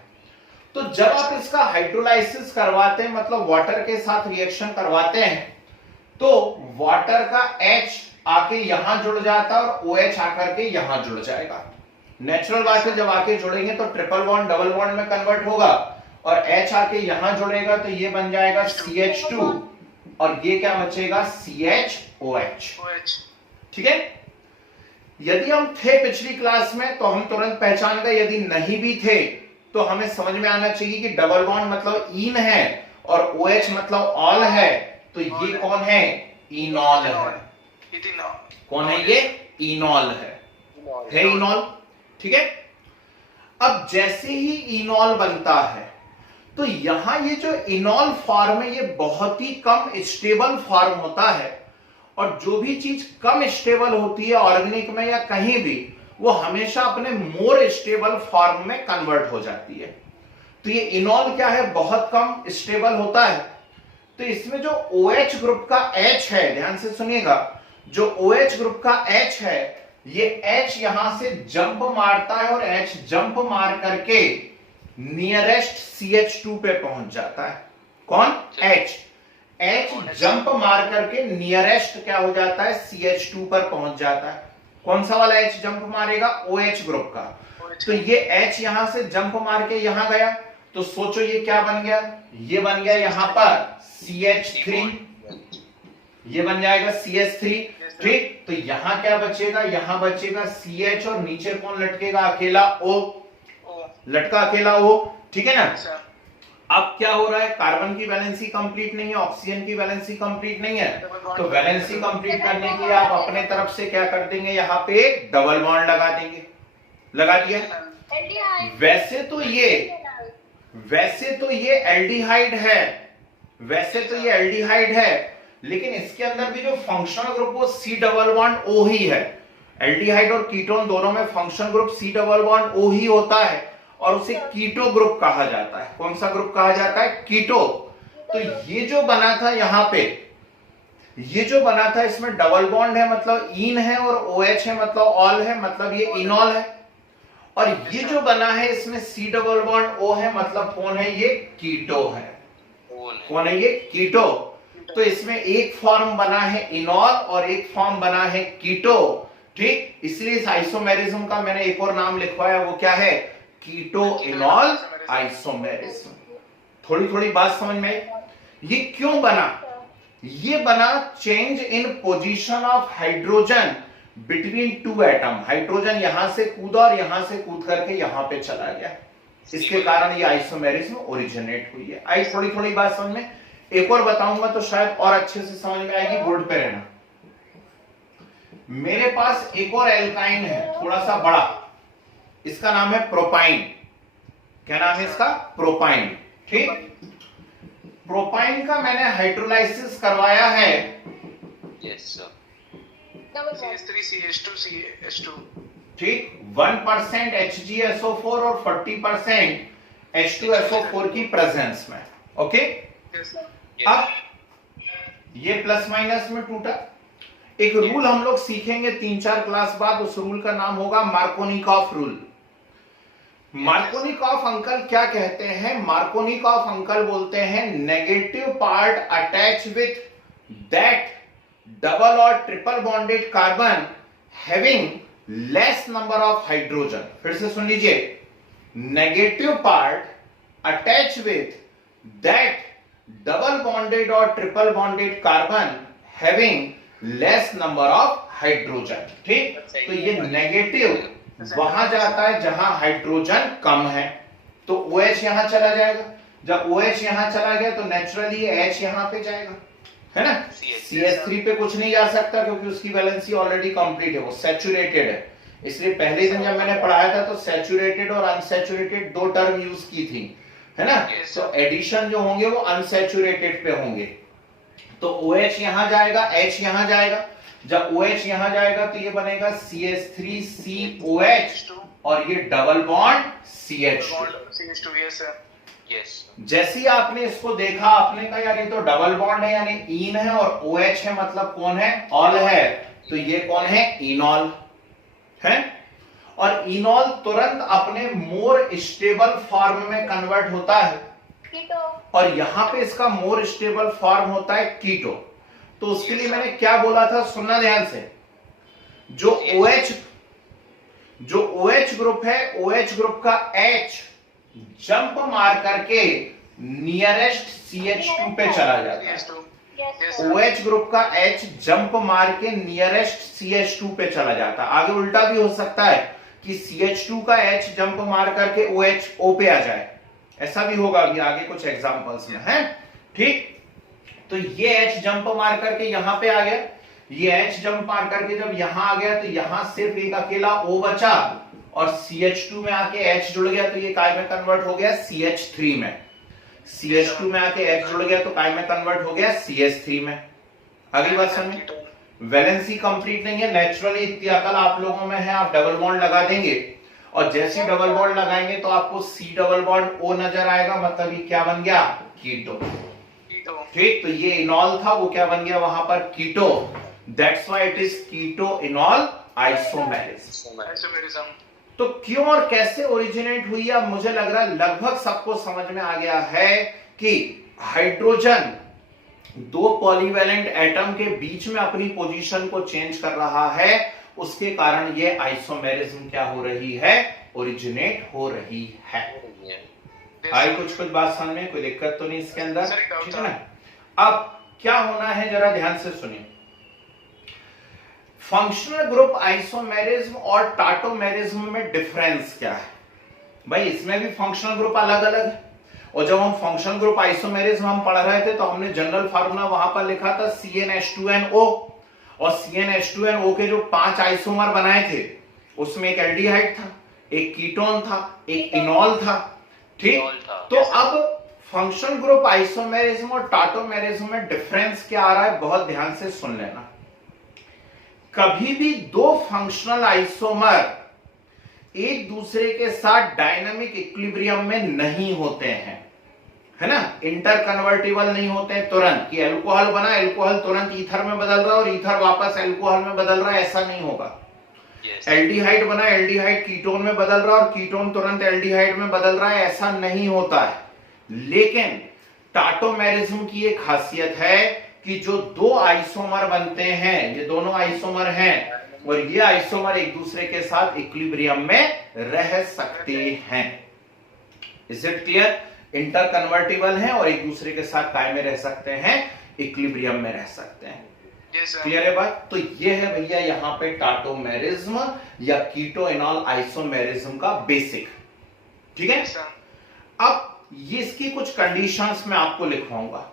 तो जब आप इसका हाइड्रोलाइसिस करवाते हैं, मतलब वाटर के साथ रिएक्शन करवाते हैं, तो वाटर का H आके यहां जुड़ जाता है और OH आकर के यहां जुड़ जाएगा। नेचुरल बात है, जब आके जुड़ेंगे तो ट्रिपल बॉन्ड डबल बॉन्ड में कन्वर्ट होगा, और H आके यहां जुड़ेगा तो ये बन जाएगा CH2, और ये क्या बचेगा? CHOH। ठीक है? यदि हम थे पिछली क्लास में तो हम तुरंत पहचान गए, यदि नहीं भी थे तो हमें समझ में आना चाहिए कि डबल बॉन्ड मतलब इन है और OH मतलब ऑल है, तो ये कौन है? इनॉल है। कौन है ये? इनॉल है इनॉल। ठीक है? अब जैसे ही इनॉल बनता है तो यहां ये जो इनॉल फॉर्म है ये बहुत ही कम स्टेबल फॉर्म होता है, और जो भी चीज कम स्टेबल होती है ऑर्गेनिक में या कहीं भी, वो हमेशा अपने मोर स्टेबल फॉर्म में कन्वर्ट हो जाती है। तो ये इनॉल क्या है? बहुत कम स्टेबल होता है। तो इसमें जो OH ग्रुप का H है, ध्यान से सुनिएगा, जो OH ग्रुप का H है, ये H यहां से जंप मारता है और H जंप मार करके नियरेस्ट CH2 पे पहुंच जाता है। कौन? H जंप मार करके नियरेस्ट क्या हो जाता है? CH2 पर पहुंच जाता है। कौन सा वाला H जंप मारेगा? OH ग्रुप का। तो ये H यहां से जंप मार के यहां गया, तो सोचो ये क्या बन गया? ये बन गया यहां पर CH3, ये बन जाएगा CH3। ठीक, तो यहां क्या बचेगा? यहां बचेगा CH, और नीचे कौन लटकेगा? अकेला O, लटका अकेला O। ठीक है ना? अब क्या हो रहा है? कार्बन की वैलेंसी कंप्लीट नहीं है, ऑक्सीजन की वैलेंसी कंप्लीट नहीं है, तो वैलेंसी कंप्लीट करने के लिए आप अपने तरफ से क्या कर देंगे? यहाँ पे एक डबल बॉन्ड लगा देंगे। लगा दिया? वैसे तो ये एल्डिहाइड है, वैसे तो ये एल्डिहाइड है, लेकिन इसके अंदर भी जो फंक्शनल ग्रुप वो C डबल बॉन्ड O ही है। एल्डिहाइड और कीटोन दोनों में functional group C double bond O ही होता है और उसे कीटो ग्रुप कहा जाता है। कौन सा ग्रुप कहा जाता है? कीटो। तो ये जो बना था यहां पे, ये जो बना था इसमें डबल बॉन्ड है मतलब इन है और OH है मतलब ऑल है, मतलब ये इनॉल है। और ये जो बना है इसमें सी डबल बॉन्ड ओ है मतलब कौन है? ये कीटो है। कौन है ये? कीटो। तो इसमें एक फॉर्म बना है इनॉल और एक फॉर्म बना है कीटो। ठीक, इसलिए इस आइसोमेरिज्म का मैंने एक और नाम लिखवाया, वो क्या है? कीटो इनॉल आइसोमेरिज्म। थोड़ी थोड़ी बात समझ में आई? ये क्यों बना? ये बना change in position of hydrogen between two atom. Hydrogen यहां से कूदा और यहां से कूद करके यहां पे चला गया, इसके कारण ये आइसोमेरिज्म ओरिजिनेट हुई है। आई थोड़ी थोड़ी बात समझ में? एक और बताऊंगा तो शायद और अच्छे से समझ में आएगी, बोर्ड पे रहना। मेरे पास एक और एल्काइन है थोड़ा सा बड़ा, इसका नाम है प्रोपाइन। क्या नाम है इसका? प्रोपाइन। ठीक, प्रोपाइन का मैंने हाइड्रोलाइसिस करवाया है। Yes sir. CH3CH2CH2। ठीक, 1% HgSO4 और 40% H2SO4 की प्रेजेंस में। ओके, अब ये प्लस माइनस में टूटा। एक रूल हम लोग सीखेंगे 3-4 क्लास बाद, उस रूल का नाम होगा मार्कोनिकॉफ रूल। मार्कोनिकॉफ अंकल क्या कहते हैं? मार्कोनिकॉफ अंकल बोलते हैं negative part attach with that double और triple bonded carbon having less number of hydrogen. फिर से सुन लीजिए, negative part attach with that double bonded और triple bonded carbon having less number of hydrogen. ठीक, तो ये नेगेटिव वहां जाता है जहां हाइड्रोजन कम है, तो OH यहां चला जाएगा। जब OH यहां चला गया तो नेचुरली ये H यहां पे जाएगा, है ना? CH3 पे कुछ नहीं जा सकता क्योंकि उसकी वैलेंसी ऑलरेडी कंप्लीट है, वो सैचुरेटेड है। इसलिए पहले दिन जब मैंने पढ़ाया था तो सैचुरेटेड और अनसैचुरेटेड दो टर्म यूज की थी, है ना? तो एडिशन जो होंगे वो अनसैचुरेटेड पे होंगे। तो OH यहां जाएगा, H यहां जाएगा। जब OH यहां जाएगा तो ये बनेगा CH3COH और ये डबल बॉन्ड CH2। यस। जैसे ही आपने इसको देखा, आपने कहा यार ये तो डबल बॉन्ड है यानी इन है और OH है मतलब कौन है? ऑल है। तो ये कौन है? इनॉल है। और इनॉल तुरंत अपने मोर स्टेबल फॉर्म में कन्वर्ट होता है कीटो। और यहां पे इसका मोर स्टेबल फॉर्म होता है कीटो। तो उसके लिए मैंने क्या बोला था, सुनना ध्यान से। जो OH ग्रुप है, OH ग्रुप का H जंप मार करके नियरेस्ट CH2 पे चला जाता है। OH ग्रुप का H जंप मार के नियरेस्ट CH2 पे चला जाता है। आगे उल्टा भी हो सकता है कि CH2 का H जंप मार करके OH O पे आ जाए, ऐसा भी होगा अभी आगे कुछ एग्जांपल्स में, है? ठीक, तो ये H जंप मार करके यहां पे आ गया, ये H जंप मार करके जब यहां आ गया तो यहां सिर्फ एक अकेला O बचा और CH2 में आके H जुड़ गया तो ये काय में कन्वर्ट हो गया? CH3 में। CH2 में आके H जुड़ गया तो काय में कन्वर्ट हो गया? CH3 में। अगली बात समझ में? वैलेंसी कंप्लीट नहीं है, नेचुरली इतनी अकल आप लोगों में है, आप डबल बॉन्ड लगा देंगे और जैसे डबल बॉन्ड लगाएंगे तो आपको C डबल बॉन्ड O नजर आएगा, मतलब ये क्या बन गया? कीटो। ठीक, तो ये इनॉल था, वो क्या बन गया वहां पर? Keto. That's why it is keto enol isomerism. तो क्यों और कैसे ओरिजिनेट हुई, अब मुझे लग रहा है लगभग सबको समझ में आ गया है कि हाइड्रोजन दो पॉलीवैलेंट एटम के बीच में अपनी पोजीशन को चेंज कर रहा है, उसके कारण ये आइसोमेरिज्म क्या हो रही है? ओरिजिनेट हो रही है। आई कुछ बात समझ में? कोई दिक्कत तो नहीं इसके अंदर? ठीक है ना? अब क्या होना है जरा ध्यान से सुनिए। फंक्शनल ग्रुप आइसोमेरिज्म और टाटोमेरिज्म में डिफरेंस क्या है? भाई इसमें भी फंक्शनल ग्रुप अलग अलग है, और जब हम फंक्शनल ग्रुप आइसोमेरिज्म हम पढ़ रहे थे तो हमने जनरल फार्मूला वहां पर लिखा था CnH2nO, और CnH2nO के जो 5 आइसोमर बनाए थे उसमें एक एल्डिहाइड था, एक कीटोन था, एक इनॉल था। ठीक, तो अब फंक्शनल ग्रुप आइसोमेरिज्म और टाटोमेरिज्म में डिफरेंस क्या आ रहा है, बहुत ध्यान से सुन लेना। कभी भी दो फंक्शनल आइसोमर एक दूसरे के साथ डायनामिक इक्विलिब्रियम में नहीं होते हैं, है ना, इंटर कन्वर्टिबल नहीं होते हैं तुरंत, कि एल्कोहल बना, एल्कोहल तुरंत ईथर में बदल रहा है और ईथर वापस एल्कोहल में बदल रहा है, ऐसा नहीं होगा। Yes. एल्डिहाइड बना, एल्डिहाइड कीटोन में बदल रहा है और कीटोन तुरंत एल्डिहाइड में बदल रहा है, ऐसा नहीं होता है। लेकिन टाटोमेरिज्म की एक खासियत है कि जो दो आइसोमर बनते हैं, ये दोनों आइसोमर हैं और ये आइसोमर एक दूसरे के साथ इक्विलिब्रियम में रह सकते हैं। Is it clear? Inter convertible है और एक दूसरे के साथ काय में रह सकते हैं, इक्विलिब्रियम में रह सकते हैं। Yes, sir. क्लियर है बात? तो ये है भैया यहाँ पे टाटोमेरिज्म या कीटोएनॉल आइसोमेरिज्म का बेसिक। ठीक है? Yes, sir. अब ये इसकी कुछ कंडीशंस मैं आपको लिखवाऊंगा।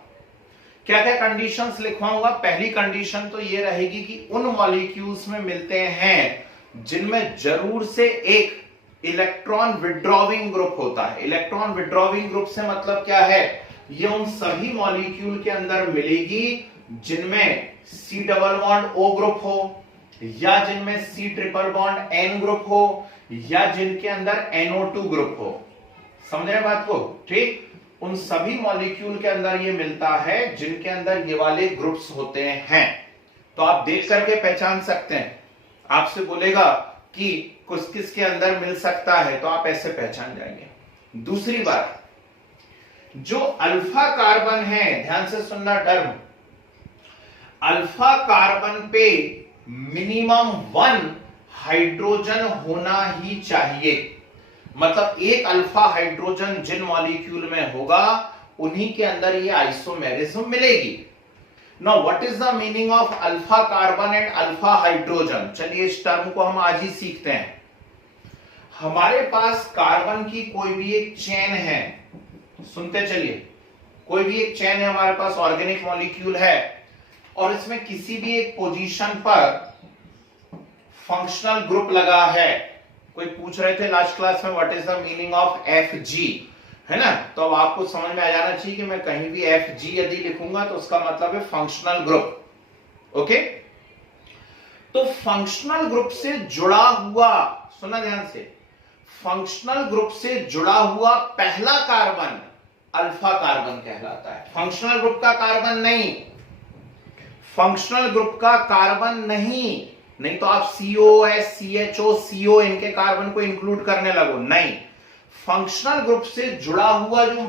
क्या क्या कंडीशंस लिखवाऊंगा? पहली कंडीशन तो ये रहेगी कि उन मॉलिक्यूल्स में मिलते हैं जिनमें जरूर से एक इलेक्ट्रॉन विड्रॉविंग ग्रुप होता है। इलेक्ट्रॉन विड्रॉविंग ग्रुप से मतलब क्या है? ये उन सभी मॉलिक्यूल के अंदर मिलेगी जिनमें C double bond O group हो, या जिनमें C triple bond N group हो, या जिनके अंदर NO2 ग्रुप हो। समझ रहे बात को? ठीक, उन सभी मॉलिक्यूल के अंदर ये मिलता है जिनके अंदर ये वाले ग्रुप्स होते हैं। तो आप देख करके पहचान सकते हैं। आपसे बोलेगा कि कुछ किसके अंदर मिल सकता है, तो आप ऐसे पहचान जाएंगे। दूसरी बात, जो अल्फा कार्बन है, ध्यान से सुनना टर्म, अल्फा कार्बन पे मिनिमम 1 हाइड्रोजन होना ही चाहिए। मतलब एक अल्फा हाइड्रोजन जिन मॉलिक्यूल में होगा उन्हीं के अंदर ये आइसोमेरिज्म मिलेगी। Now what is the meaning of alpha carbon and alpha hydrogen? चलिए इस टर्म को हम आज ही सीखते हैं। हमारे पास कार्बन की कोई भी एक चेन है, सुनते चलिए, कोई भी एक चेन है हमारे पास, ऑर्गेनिक मॉलिक्यूल है, और इसमें किसी भी एक पोजीशन पर फंक्शनल ग्रुप लगा है। कोई पूछ रहे थे लास्ट क्लास में what is the meaning of Fg, है ना? तो अब आपको समझ में आ जाना चाहिए कि मैं कहीं भी Fg यदि लिखूंगा तो उसका मतलब है फंक्शनल ग्रुप। ओके, तो फंक्शनल ग्रुप से जुड़ा हुआ, सुना ध्यान से, फंक्शनल ग्रुप से जुड़ा हुआ पहला कार्बन अल्फा कार्बन कहलाता है। फंक्शनल ग्रुप का कार्बन नहीं, फंक्शनल ग्रुप का कार्बन नहीं तो आप COS, CHO, CO इनके कार्बन को इंक्लूड करने लगो, नहीं। फंक्शनल ग्रुप से जुड़ा हुआ जो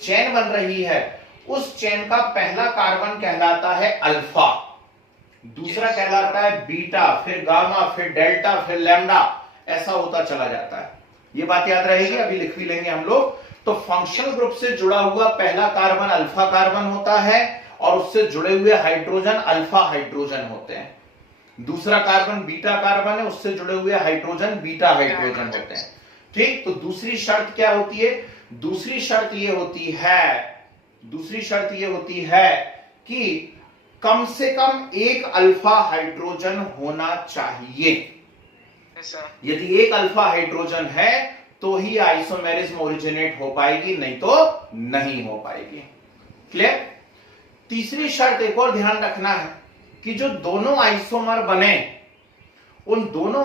चेन बन रही है उस चेन का पहला कार्बन कहलाता है अल्फा, दूसरा कहलाता है बीटा, फिर गामा, फिर डेल्टा, फिर लैम्डा, ऐसा होता चला जाता है। ये बात याद रहेगी, अभी लिख भी लेंगे हम लोग। तो फंक्शनल ग्रुप से जुड़ा हुआ पहला कार्बन अल्फा कार्बन होता है और उससे जुड़े हुए हाइड्रोजन अल्फा हाइड्रोजन होते हैं। दूसरा कार्बन बीटा कार्बन है, उससे जुड़े हुए हाइड्रोजन बीटा हाइड्रोजन होते हैं। ठीक, तो दूसरी शर्त क्या होती है? दूसरी शर्त ये होती है कि कम से कम एक अल्फा हाइड्रोजन होना चाहिए। Yes, sir. यदि एक अल्फा हाइड्रोजन है तो ही आइसोमेरिज्म ओरिजिनेट हो पाएगी, नहीं तो नहीं हो पाएगी। क्लियर? तीसरी शर्त एक और ध्यान रखना है कि जो दोनों आइसोमर बने उन दोनों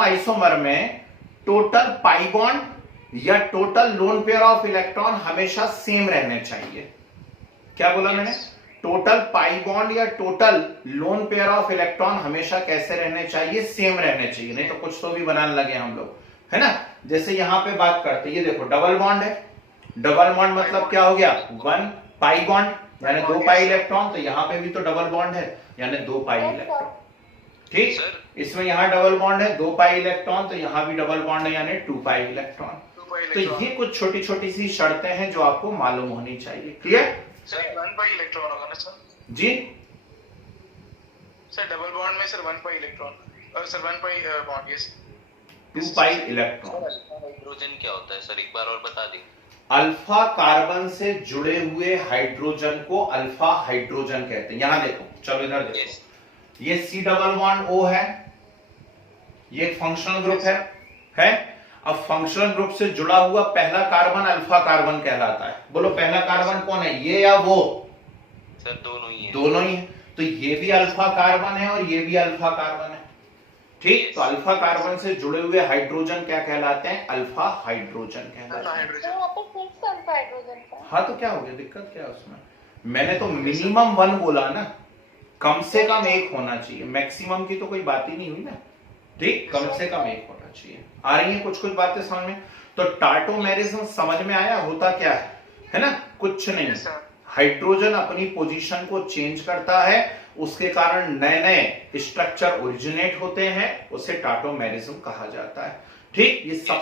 आइसोमर में टोटल पाई बॉन्ड या total lone pair of electron हमेशा सेम रहने चाहिए। क्या बोला मैंने? टोटल पाई बॉन्ड या total lone pair of electron हमेशा कैसे रहने चाहिए? सेम रहने चाहिए, नहीं तो कुछ तो भी बनाने लगे हम लोग, है ना? जैसे यहां पे बात करते, ये देखो डबल बॉन्ड है, डबल बॉन्ड मतलब क्या हो गया? 1 पाई बॉन्ड यानी 2 पाई इलेक्ट्रॉन, तो यहां पे भी तो डबल बॉन्ड है यानी 2 पाई इलेक्ट्रॉन। ठीक, इसमें यहां डबल बॉन्ड है 2 पाई इलेक्ट्रॉन, तो यहां भी डबल बॉन्ड है यानी 2 पाई इलेक्ट्रॉन। तो ये कुछ छोटी छोटी सी शर्तें हैं जो आपको मालूम होनी चाहिए। क्लियर? सर 1 पाई इलेक्ट्रॉन होगा ना सर? जी सर डबल बॉन्ड में सर 1 पाई इलेक्ट्रॉन और sir 1 pi bond, yes 2 pi electron. Hydrogen क्या होता है सर, एक बार और बता दें? अल्फा कार्बन से जुड़े हुए हाइड्रोजन को अल्फा हाइड्रोजन कहते हैं। यहां देखो, चलो इधर देखो, ये C डबल बॉन्ड O है, ये एक फंक्शनल ग्रुप है। अब फंक्शनल ग्रुप से जुड़ा हुआ पहला कार्बन अल्फा कार्बन कहलाता है। बोलो पहला कार्बन कौन है, ये या वो? सर दोनों ही है। दोनों ही है। तो ये भी अल्फा कार्बन है और ये भी अल्फा कार्बन है। ठीक, तो अल्फा कार्बन से जुड़े हुए हाइड्रोजन क्या कहलाते हैं? अल्फा हाइड्रोजन कहलाते हैं। तो यहाँ पे फिक्स अल्फा हाइड्रोजन का। हाँ, तो क्या हो गया, दिक्कत क्या है उसमें? मैंने तो मिनिमम 1 बोला ना, कम से कम 1 होना चाहिए, मैक्सिमम की तो कोई बात ही नहीं हुई ना। ठीक, कम से कम 1 होना चाहिए। आ रही है कुछ कुछ बातें समझ में? तो टार्टोमेरिज्म समझ में आया, होता क्या है ना? कुछ नहीं, Yes, sir. हाइड्रोजन अपनी पोजीशन को चेंज करता है, उसके कारण नए नए स्ट्रक्चर ओरिजिनेट होते हैं, उसे टार्टोमेरिज्म कहा जाता है। ठीक, ये Yes, sir.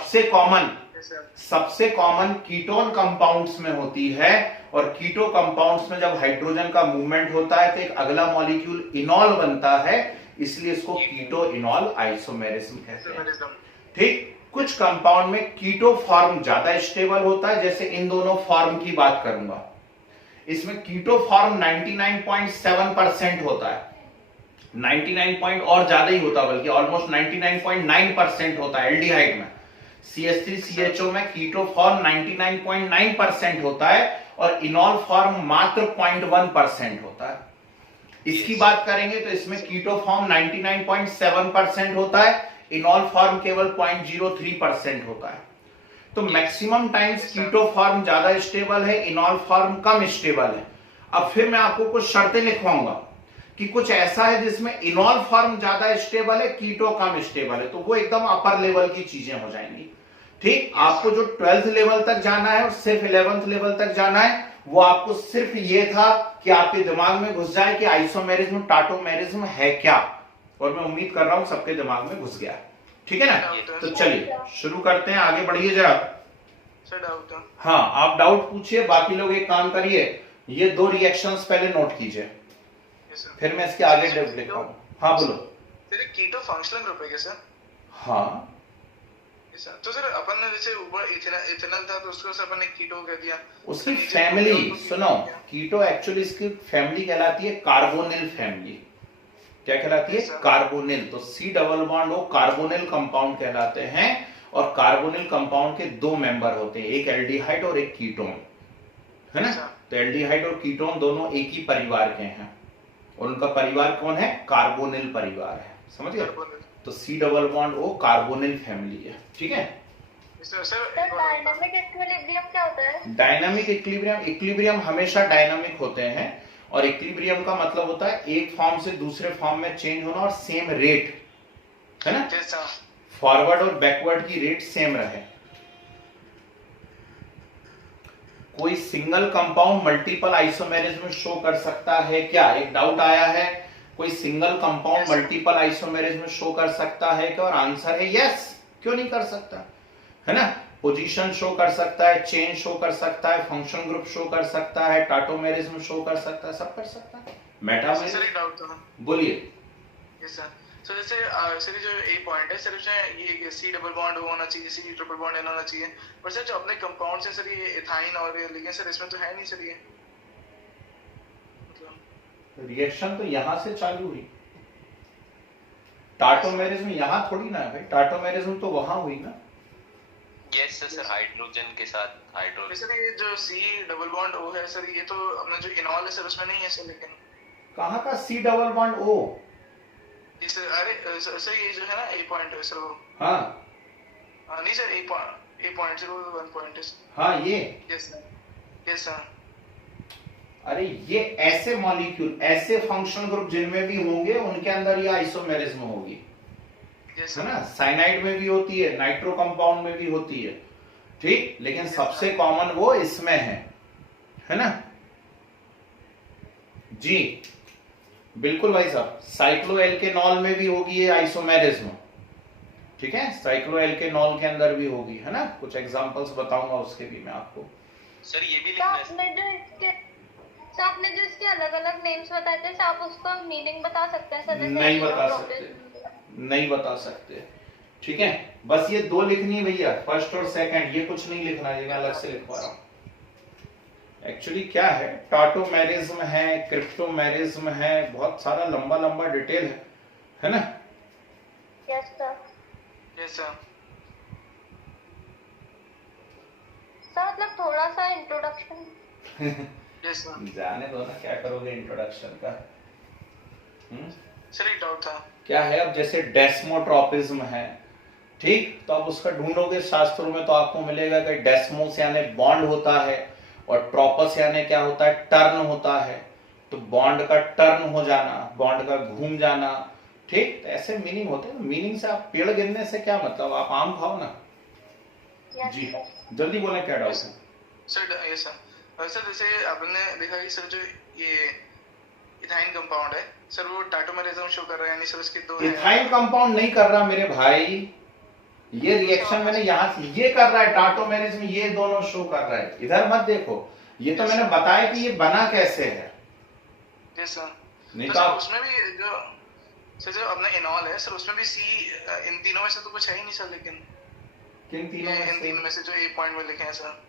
सबसे कॉमन कीटोन कंपाउंड्स में होती है, और कीटो कंपाउंड्स में जब हाइड्रोजन का मूवमेंट होता है तो एक अगला मॉलिक्यूल इनॉल बनता है, इसलिए इसको कीटो इनॉल आइसोमेरिज्म कहते हैं। Isomerism. ठीक, कुछ कंपाउंड में कीटो फॉर्म ज्यादा स्टेबल होता है, जैसे इन दोनों फॉर्म की बात करूंगा। इसमें कीटो फॉर्म 99.7% होता है, 99 पॉइंट और ज्यादा ही होता है, बल्कि ऑलमोस्ट 99.9% होता है एल्डिहाइड में। CH3CHO में कीटो फॉर्म 99.9% होता है और इनॉल फॉर्म मात्र 0.1% होता है। इसकी बात करेंगे तो इसमें कीटो फॉर्म 99.7% होता है, इनॉल फॉर्म केवल 0.03% होता है। तो मैक्सिमम टाइम्स कीटो फॉर्म ज्यादा स्टेबल है, इनॉल फॉर्म कम स्टेबल है। अब फिर मैं आपको कुछ शर्तें लिखवाऊंगा कि कुछ ऐसा है जिसमें इनॉल फॉर्म ज्यादा स्टेबल है, कीटो कम स्टेबल है, तो वो एकदम अपर लेवल की चीजें हो जाएंगी। ठीक, आपको जो 12th लेवल तक जाना है और सिर्फ 11th लेवल तक जाना है, वो आपको सिर्फ ये था कि आपके दिमाग में घुस जाए कि आइसोमेरिज्म टार्टोमेरिज्म है क्या, और मैं उम्मीद कर रहा हूं सबके दिमाग में घुस गया। ठीक है ना? तो चलिए शुरू करते हैं, आगे बढ़िए जरा। Sir, doubt है। हाँ, आप डाउट पूछिए, बाकी लोग एक काम करिए, ये 2 रिएक्शंस पहले नोट कीजिए, Yes, sir. फिर मैं इसके आगे डेव लिखाऊंगा। हाँ बोलो। सर ये कीटो फंक्शनल ग्रुप है क्या सर? हाँ, Yes, sir. तो सर अपन ने जैसे ऊपर इथेनॉल था तो उसको सर अपन ने कीटो कह दिया। उसकी नीचे फैमिली कीटो को सुनो, कीटो किया। कीटो एक्चुअली इसकी फैमिली कहलाती है कार्बोनिल फैमिली। क्या कहलाती है? Yes, sir. कार्बोनिल। तो C double bond O carbonyl compound कहलाते हैं, और कार्बोनिल कंपाउंड के 2 मेंबर होते हैं, एक एल्डिहाइड और एक कीटोन, है ना? Yes, sir. तो एल्डिहाइड और कीटोन दोनों एक ही परिवार के हैं, और उनका परिवार कौन है? कार्बोनिल परिवार है, समझ गए? कार्बोनिल। तो C double bond O carbonyl family है। ठीक है, Yes, sir. सर तो डायनामिक इक्विलिब्रियम क्या होता है? डायनामिक इक्विलिब्रियम हमेशा डायनामिक होते हैं, और इक्विलिब्रियम का मतलब होता है एक फॉर्म से दूसरे फॉर्म में चेंज होना और सेम रेट, है ना? Yes, sir. फॉरवर्ड और बैकवर्ड की रेट सेम रहे। कोई single compound multiple isomerism show कर सकता है क्या? एक डाउट आया है, कोई single compound multiple isomerism show कर सकता है क्या? और आंसर है यस, क्यों नहीं कर सकता, है ना? पोजीशन शो कर सकता है, चेन शो कर सकता है, फंक्शन ग्रुप शो कर सकता है, टार्टोमेरिज्म शो कर सकता है, सब कर सकता है। सर मेटामेरिज्म, एक डाउट था। बोलिए। Yes, sir. सर जैसे सर जो ए पॉइंट है सर इसमें ये C डबल बॉन्ड होना चाहिए, C ट्रिपल बॉन्ड N होना चाहिए, पर सर जो अपने कंपाउंड है सर ये इथाइन और ये लेकिन सर इसमें तो है नहीं सर ये मतलब रिएक्शन तो यहां से चालू हुई, टार्टोमेरिज्म यहां थोड़ी ना है भाई, टार्टोमेरिज्म तो वहां हुई ना। यस सर, हाइड्रोजन के साथ हाइड्रोजन। सर ये जो C डबल बॉन्ड O है सर ये तो अपना जो इनॉल है सर उसमें नहीं है सर, लेकिन कहां का C डबल बॉन्ड O? इस अरे सर ये जो है ना ए पॉइंट है सर वो हाँ नहीं सर ए पॉइंट सर वो 1 पॉइंट है। हाँ, ये यस सर। Yes sir. अरे ये ऐसे मॉलिक्यूल, ऐसे फंक्शनल ग्रुप जिनमें भी होंगे उनके अंदर ये आइसोमेरिज्म होगी, यस है सर। ना? साइनाइड में भी होती है, नाइट्रो कंपाउंड में भी होती है, ठीक, लेकिन सबसे कॉमन वो इसमें है ना? जी बिल्कुल भाई साहब, साइक्लोएल्केनॉल में भी होगी ये आइसोमेरिज्म, ठीक है? साइक्लोएल्केनॉल के अंदर भी होगी, है ना? कुछ एग्जांपल्स बताऊंगा उसके भी मैं आपको। सर ये भी तो लिखना है। आपने जो इसके अलग अलग नेम्स बताए थे, आप उसका मीनिंग बता सकते हैं सर? जैसे नहीं बता Protein- सकते, नहीं बता सकते, ठीक है? बस ये 2 लिखनी है भैया, फर्स्ट और सेकंड, ये कुछ नहीं लिखना, ये मैं अलग से लिखवा रहा हूं। एक्चुअली क्या है, टार्टोमेरिज्म है, क्रिप्टोमेरिज्म है, बहुत सारा लंबा लंबा डिटेल है ना? Yes, sir. Yes sir. Sir मतलब थोड़ा सा इंट्रोडक्शन। Yes sir. जाने दो ना, क्या करोगे इंट्रोडक्शन का, सर एक डाउट था। क्या है? अब जैसे डेस्मोट्रोपिज्म है, ठीक, तो अब उसका ढूंढोगे शास्त्रों में तो आपको मिलेगा कि डेस्मोस यानी बॉन्ड होता है और ट्रोपस यानी क्या होता है? टर्न होता है। तो बॉन्ड का टर्न हो जाना, बॉन्ड का घूम जाना, ठीक, तो ऐसे मीनिंग होते हैं। मीनिंग से आप पेड़ गिरने से क्या मतलब? आप आम खाओ ना। Yes, जी sir. जल्दी बोले, क्या डाउट है? सर ये सर जैसे आपने देखा कि सर जो ये इथाइन कंपाउंड है सर वो टाटोमेरिज्म शो कर रहा है, यानी सर उसके दो इथाइल कंपाउंड नहीं कर रहा मेरे भाई, ये रिएक्शन मैंने यहां से ये कर रहा है, टाटोमेरिज्म ये दोनों शो कर रहा है। इधर मत देखो, ये तो मैंने बताया कि ये बना कैसे है। Yes sir. नहीं तो तो सर आप उसमें भी जो अपना इनॉल है सर उसमें भी सी इन तीनों में से तो कुछ है ही नहीं सर, लेकिन किन तीनों में इन से? तीनों में से जो ए पॉइंट में लिखे हैं सर।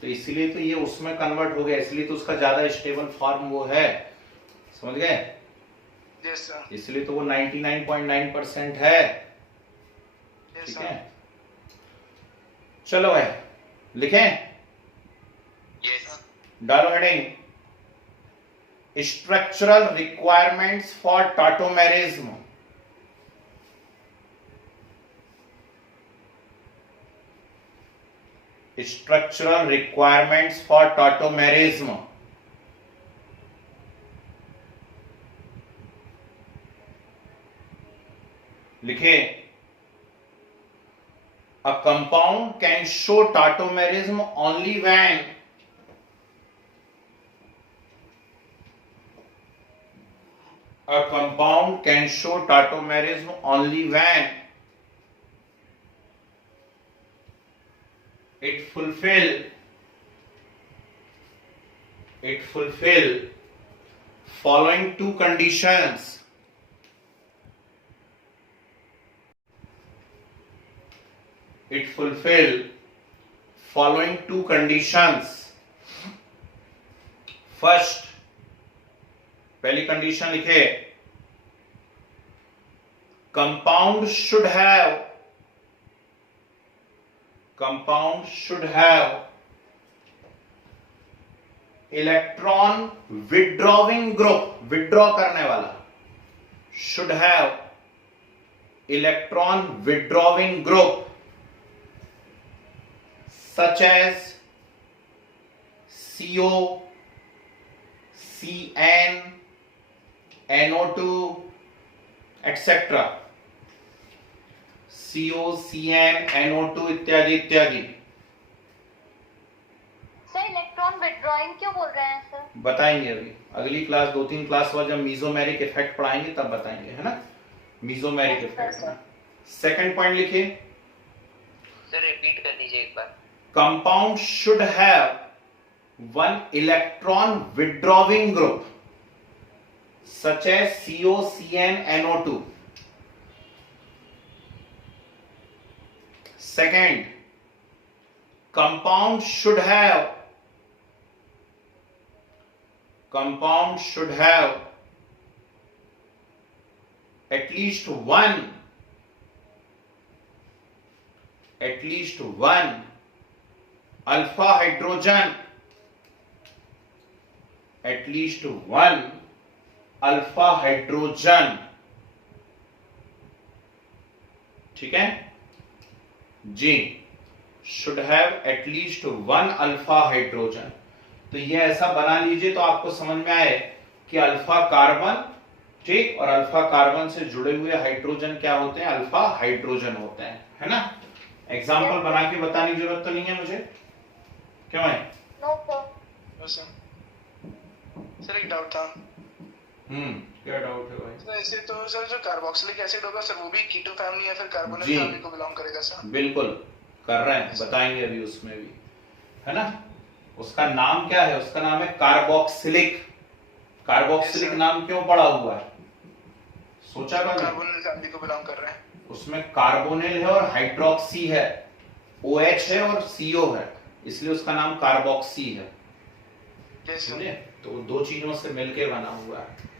तो इसलिए तो ये उसमें कन्वर्ट हो गया, इसलिए तो उसका ज्यादा स्टेबल फॉर्म वो है, समझ गए? Yes sir. इसलिए तो वो 99.9% है। यस ठीक सर। है, चलो है, लिखें, यस डालो heading, structural requirements for tautomerism. Structural requirements for tautomerism. लिखे, a compound can show tautomerism only when a compound can show tautomerism only when it fulfill following two conditions. It fulfill following two conditions. First, पहली कंडीशन लिखे, compound should have electron withdrawing group, withdraw करने वाला, should have electron withdrawing group such as CO, CN, NO2, etc. CO, CN, NO2 इत्यादि इत्यादि। सर इलेक्ट्रॉन विड्रॉइंग क्यों बोल रहे हैं सर? बताएंगे अभी, अगली क्लास, 2-3 क्लास बाद जब मीजोमेरिक इफेक्ट पढ़ाएंगे तब बताएंगे, है ना? Mesomeric effect. सेकंड पॉइंट लिखिए, सर रिपीट कर दीजिए एक बार। compound should have one electron withdrawing group such as CO, CN, NO2. Second, compound should have at least one alpha hydrogen, at least one alpha hydrogen। ठीक है जी, should have at least one alpha hydrogen। तो ये ऐसा बना लीजिए तो आपको समझ में आए कि अल्फा कार्बन, ठीक, और अल्फा कार्बन से जुड़े हुए हाइड्रोजन क्या होते हैं? अल्फा हाइड्रोजन होते हैं, है ना? एग्जाम्पल बना के बताने की जरूरत तो नहीं है मुझे, क्यों है? No sir. सर एक डाउट था। क्या डाउट है भाई? तो ऐसे तो सर जो कार्बोक्सिलिक एसिड होगा सर वो भी कीटो फैमिली या फिर कार्बोनिल जी। फैमिली को बिलोंग करेगा सर? बिल्कुल कर रहे हैं, बताएंगे अभी उसमें भी, है ना? उसका नाम क्या है? उसका नाम है कार्बोक्सिलिक। कार्बोक्सिलिक नाम क्यों पड़ा हुआ है? सोचा कभी? कार्बोनिल फैमिली को बिलोंग कर रहे हैं। उसमें कार्बोनिल है और हाइड्रोक्सी है, OH है और CO है, इसलिए उसका नाम कार्बोक्सी है। यस समझे? सर। तो दो चीजों से मिलके बना हुआ है।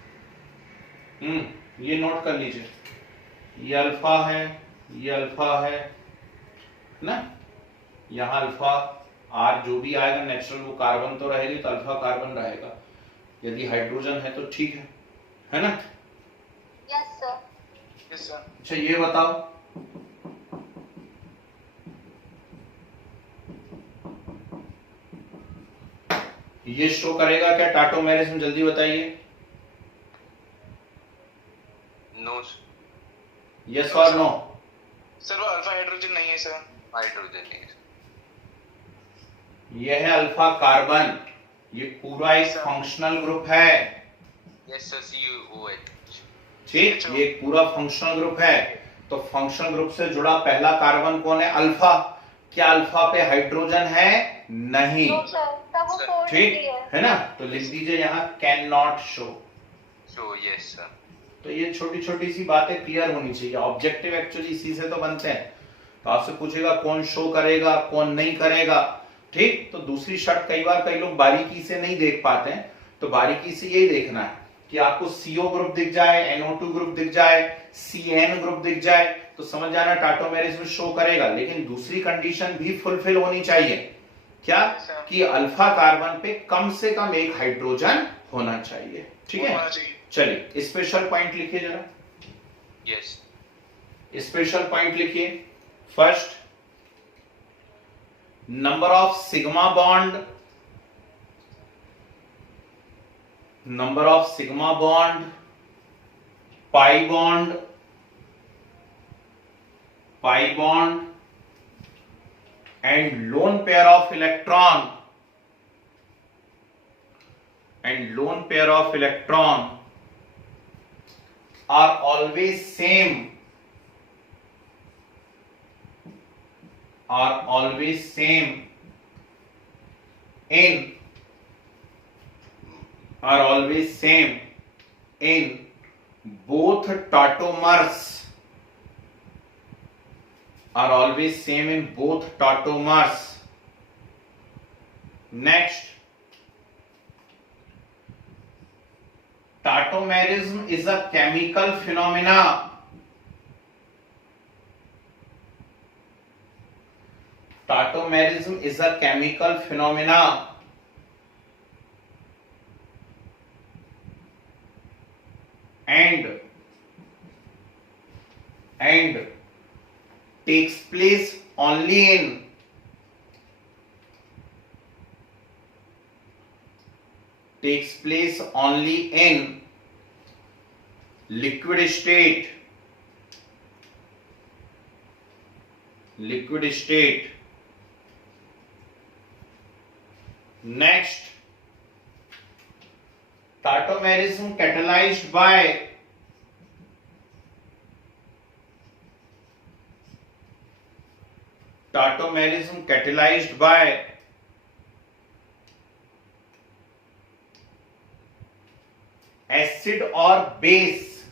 ये नोट कर लीजिए, ये अल्फा है, ये अल्फा है ना? यहाँ अल्फा R जो भी आएगा नेचुरल वो कार्बन तो रहेगी, तो अल्फा कार्बन रहेगा। यदि हाइड्रोजन है तो ठीक है ना? Yes sir. अच्छा ये बताओ, ये शो करेगा क्या टाटोमेरिज्म? जल्दी बताइए, नो यस और नो? सर वो अल्फा हाइड्रोजन नहीं है सर। हाइड्रोजन नहीं। यह है अल्फा कार्बन, ये पूरा एक सर। फंक्शनल ग्रुप है। Yes sir, COOH। ठीक, ये एक पूरा फंक्शनल ग्रुप है। तो फंक्शनल ग्रुप से जुड़ा पहला कार्बन कौन है? अल्फा। क्या अल्फा पे हाइड्रोजन है? नहीं। नो सर, तब वो सर, 4 ठीक डिग्री है ना? तो लिख दीजिए यहाँ can not show. So yes sir. तो ये छोटी छोटी सी बातें क्लियर होनी चाहिए। ऑब्जेक्टिव एक्चुअली इसी से तो बनते हैं। तो आपसे पूछेगा कौन शो करेगा, कौन नहीं करेगा। ठीक, तो दूसरी शर्त कई बार कई लोग बारीकी से नहीं देख पाते हैं, तो बारीकी से यही देखना है कि आपको CO ग्रुप दिख जाए, NO2 ग्रुप दिख जाए, CN ग्रुप दिख जाए, तो समझ जाना टाटोमेरिज्म शो करेगा। लेकिन दूसरी कंडीशन भी फुलफिल होनी चाहिए, क्या? कि अल्फा कार्बन पे कम से कम एक हाइड्रोजन होना चाहिए। ठीक है, होना चाहिए। चलिए स्पेशल पॉइंट लिखिए जरा। यस। स्पेशल पॉइंट लिखिए। First, number of sigma bond, number of sigma bond, pi bond, pi bond and lone pair of electron are always same in both tautomers, are always same in both tautomers. Next, tautomerism is a chemical phenomena. Tautomerism is a chemical phenomena and takes place only in liquid state. Next, tautomerism catalyzed by acid or base.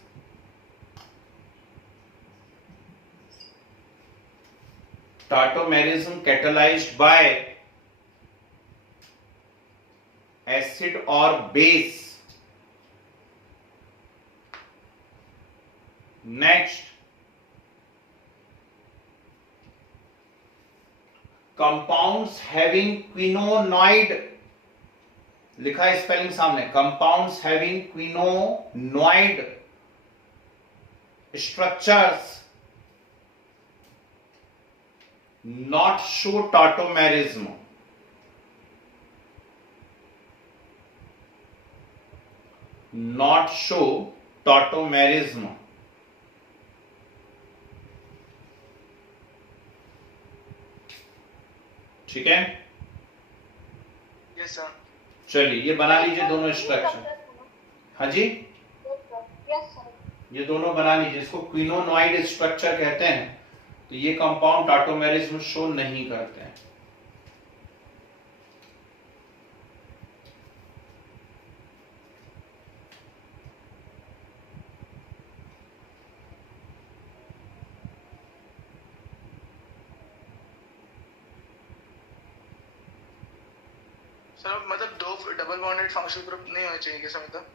Tautomerism catalyzed by acid or base. Next, compounds having quinonoid, लिखा है स्पेलिंग सामने, compounds having quinonoid structures not show tautomerism. ठीक है, यस सर। चलिए ये बना लीजिए दोनों स्ट्रक्चर। हाँ जी, यस सर। ये दोनों बना लीजिए। इसको क्विनोनॉइड स्ट्रक्चर कहते हैं। तो ये कंपाउंड टाटोमेरिज्म शो नहीं करते हैं। सर मतलब दो डबल बॉन्डेड फंक्शनल ग्रुप नहीं होने चाहिए कैसा मतलब?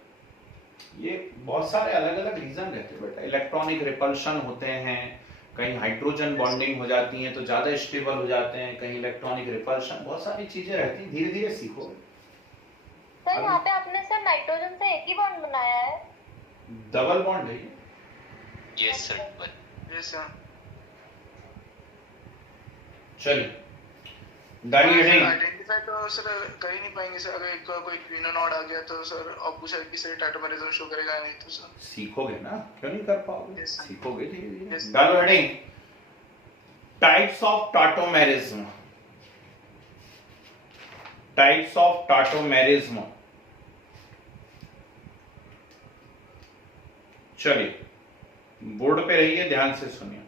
ये बहुत सारे अलग अलग रीजन रहते हैं बेटा। इलेक्ट्रॉनिक रिपल्शन होते हैं, कहीं हाइड्रोजन बॉन्डिंग हो जाती है तो ज्यादा स्टेबल हो जाते हैं, कहीं इलेक्ट्रॉनिक रिपल्शन, बहुत सारी चीजें रहती हैं। धीरे धीरे सीखो। सर यहाँ पे आपने सर नाइट्रोजन से एक ही बॉन्ड बनाया है। डबल बॉन्ड है ये। Yes, sir. But Yes, sir. चलिए डाली हेडिंग। आइडेंटिफाई तो सर कर ही नहीं पाएंगे सर, अगर कोई क्वीन नॉट आ गया तो सर आपको सर की सर टाटोमेरिज्म शो करेगा नहीं तो सर। सीखोगे ना, क्यों नहीं कर पाओगे? Yes, sir. सीखोगे धीरे धीरे। Yes, sir. डालो heading, types of tautomerism. Types of tautomerism. चलिए बोर्ड पे रहिए, ध्यान से सुनिए।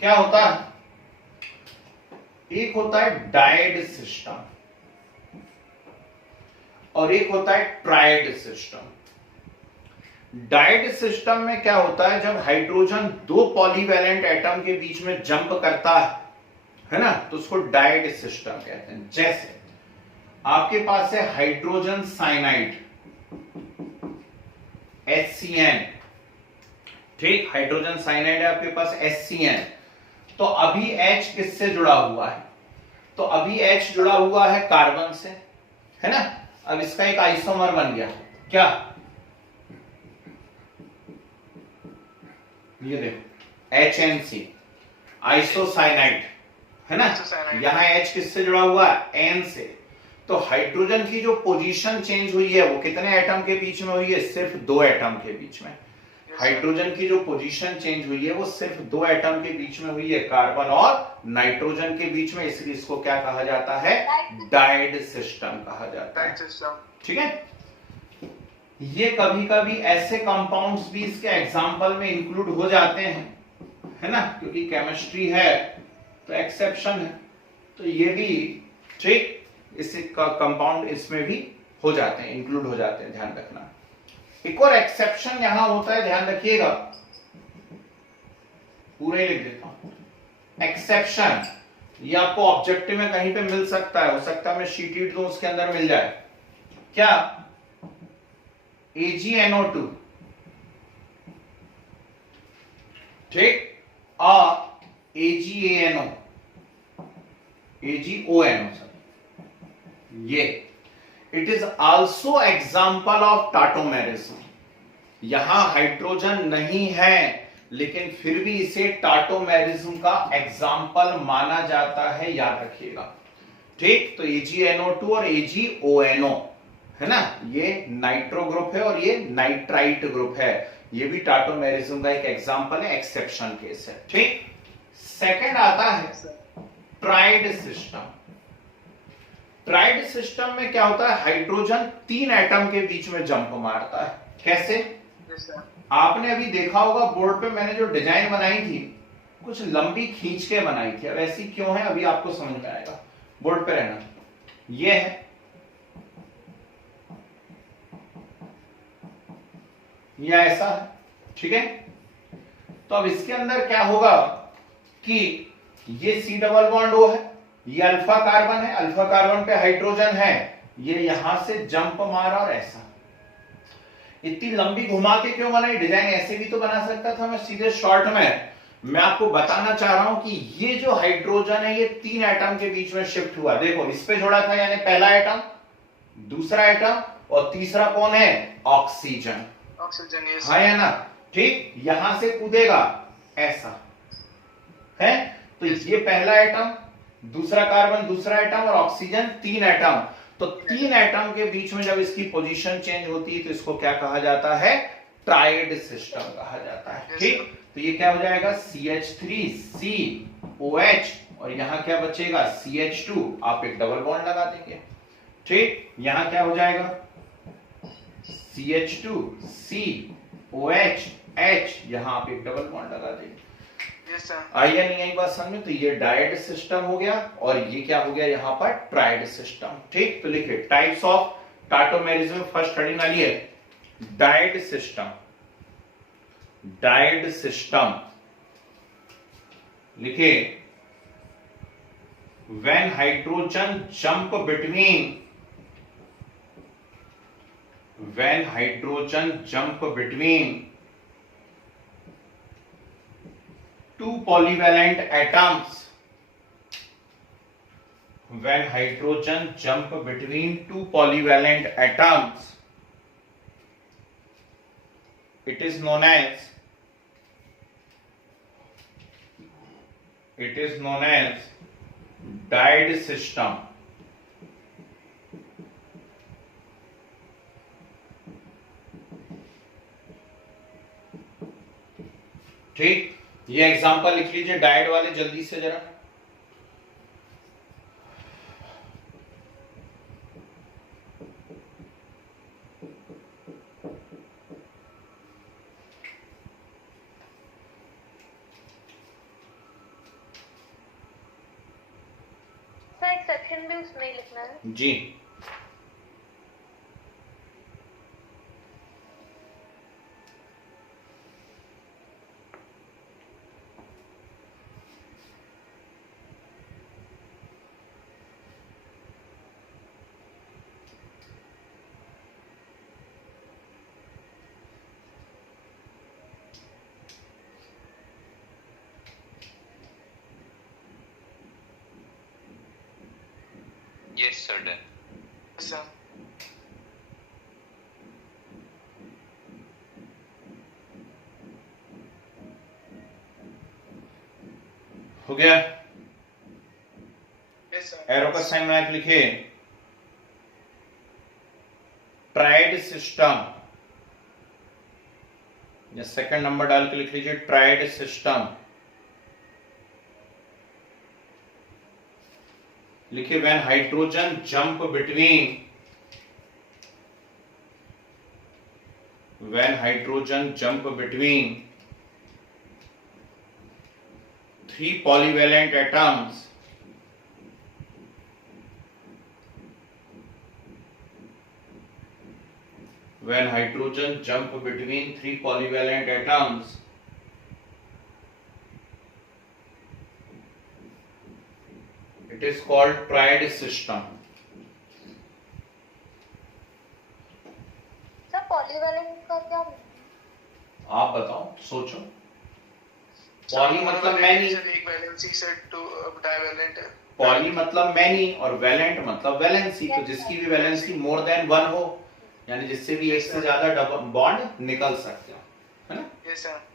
क्या होता है? एक होता है डायड सिस्टम और एक होता है ट्रायड सिस्टम। डायड सिस्टम में क्या होता है, जब हाइड्रोजन दो पॉलीवैलेंट एटम के बीच में जंप करता है ना, तो उसको डायड सिस्टम कहते हैं। जैसे आपके पास है हाइड्रोजन साइनाइड HCN, ठीक, हाइड्रोजन साइनाइड है आपके पास HCN। तो अभी H किससे जुड़ा हुआ है? तो अभी H जुड़ा हुआ है कार्बन से, है ना। अब इसका एक आइसोमर बन गया, क्या? ये देखो HNC, आइसोसाइनाइड, है ना। Isocyanide। यहां H किससे जुड़ा हुआ है? N से। तो हाइड्रोजन की जो पोजीशन चेंज हुई है वो कितने एटम के बीच में हुई है? सिर्फ दो एटम के बीच में। हाइड्रोजन की जो पोजीशन चेंज हुई है वो सिर्फ दो एटम के बीच में हुई है, कार्बन और नाइट्रोजन के बीच में। इसलिए इसको क्या कहा जाता है? डायड सिस्टम कहा जाता है। Dyad system. ठीक है। ये कभी कभी ऐसे कंपाउंड्स भी इसके एग्जाम्पल में इंक्लूड हो जाते हैं, है ना, क्योंकि केमिस्ट्री है तो एक्सेप्शन है। तो ये भी ठीक इस कंपाउंड इसमें भी हो जाते हैं, इंक्लूड हो जाते हैं, ध्यान रखना। एक और एक्सेप्शन यहां होता है, ध्यान रखिएगा, पूरे लिख देता हूं। एक्सेप्शन ये आपको ऑब्जेक्टिव में कहीं पे मिल सकता है, हो सकता है मैं शीट दूं उसके अंदर मिल जाए। क्या? AgNO2, ठीक, AgANO, AgONO, ये it is also example of tautomerism. यहां हाइड्रोजन नहीं है लेकिन फिर भी इसे टाटोमेरिज्म का एग्जाम्पल माना जाता है, याद रखिएगा, ठीक। तो AgNO2 और AgONO, है ना, ये नाइट्रो ग्रुप है और ये नाइट्राइट ग्रुप है। ये भी टाटोमेरिज्म का एक एग्जाम्पल है, एक्सेप्शन केस है, ठीक। सेकंड आता है ट्राइड सिस्टम। ट्राइड सिस्टम में क्या होता है? हाइड्रोजन तीन एटम के बीच में जंप मारता है। कैसे? आपने अभी देखा होगा बोर्ड पे मैंने जो डिजाइन बनाई थी कुछ लंबी खींच के बनाई थी। अब ऐसी क्यों है अभी आपको समझ में आएगा, बोर्ड पे रहना। ये है, या ऐसा है, ठीक है। तो अब इसके अंदर क्या होगा कि ये C डबल बॉन्ड O है, ये अल्फा कार्बन है, अल्फा कार्बन पे हाइड्रोजन है, ये यहां से जंप मारा और ऐसा। इतनी लंबी घुमा के क्यों बनाई? डिजाइन ऐसे भी तो बना सकता था मैं सीधे शॉर्ट में। मैं आपको बताना चाह रहा हूं कि ये जो हाइड्रोजन है ये तीन एटम के बीच में शिफ्ट हुआ। देखो इस पे जोड़ा था, यानी पहला एटम, दूसरा एटम और तीसरा कौन है? ऑक्सीजन। Oxygen, yes. हाँ या ना, ठीक। यहां से कूदेगा ऐसा है, तो ये पहला एटम, दूसरा कार्बन, दूसरा एटम और ऑक्सीजन, तीन एटम। तो तीन एटम के बीच में जब इसकी पोजीशन चेंज होती है तो इसको क्या कहा जाता है? ट्राइड सिस्टम कहा जाता है, ठीक। तो ये क्या हो जाएगा? CH3COH और यहां क्या बचेगा? CH2। आप एक डबल बॉन्ड लगा देंगे, ठीक। यहां क्या हो जाएगा? CH2COH, यहां आप एक डबल बॉन्ड लगा देंगे। आई या नहीं आई बात समझ में? तो ये डायड सिस्टम हो गया और ये क्या हो गया यहां पर? ट्राइड सिस्टम, ठीक। तो लिखिए types of tautomerism, first heading वाली है डायड सिस्टम। डायड सिस्टम लिखिए, when hydrogen jump between, when hydrogen jump between two polyvalent atoms, when hydrogen jump between two polyvalent atoms, it is known as died system. ठीक, ये एग्जांपल लिख लीजिए डाइड वाले जल्दी से जरा। सर एक्सेप्शन भी उसमें ही लिखना है। जी, Yes, sir, done. Yes, sir. हो गया। Yes, sir. एरो का साइन बना के लिखे ट्राइड सिस्टम, या सेकंड नंबर डाल के लिख लीजिए ट्राइड सिस्टम। लिखिए when hydrogen jump between, when hydrogen jump between three polyvalent atoms, when hydrogen jump between three polyvalent atoms, it is called triad system. Sir polyvalent का क्या meaning? आप बताओ, सोचो। पॉली मतलब मैनी, एक वैलेंसी सेट टू डाइवैलेंट है। पॉली मतलब मैनी और वैलेंट मतलब वैलेंसी, तो जिसकी भी वैलेंसी मोर देन 1 हो, यानी जिससे भी एक से ज्यादा बॉन्ड निकल सकते हो, है ना? Yes sir.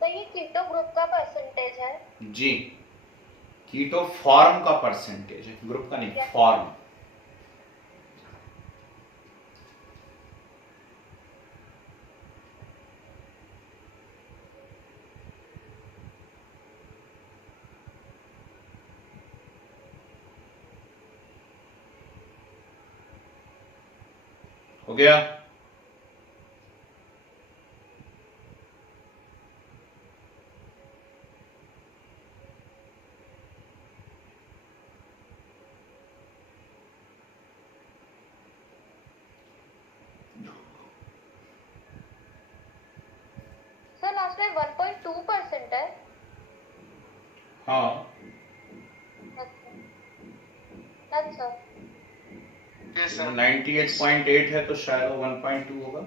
तो ये कीटो ग्रुप का परसेंटेज है। जी, कीटो फॉर्म का परसेंटेज है, ग्रुप का नहीं, फॉर्म। हो गया? सर लास्ट में 1.2% है। हाँ, अच्छा यस सर। 98.8 है तो शायद वो 1.2 होगा।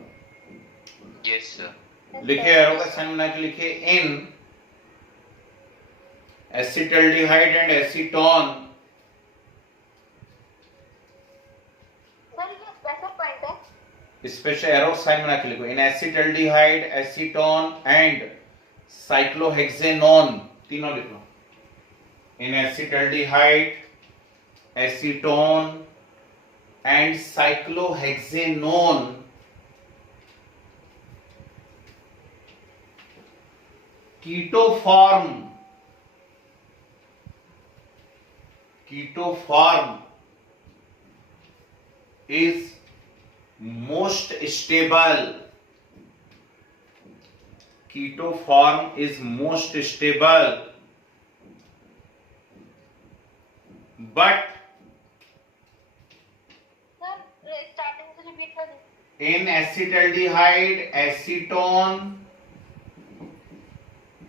Yes, sir. लिखे एरो का साइन बना के लिखे इन एसिटल्डिहाइड एंड एसीटोन, सर ये कैसा पॉइंट है? स्पेशल एरो साइन बना के लिखो in acetaldehyde acetone and cyclohexanone, तीनों लिखो। In acetaldehyde acetone and cyclohexanone ketoform is most stable. Ketoform is most stable but sir starting से रिपीट कर दीजिए। in acetaldehyde, acetone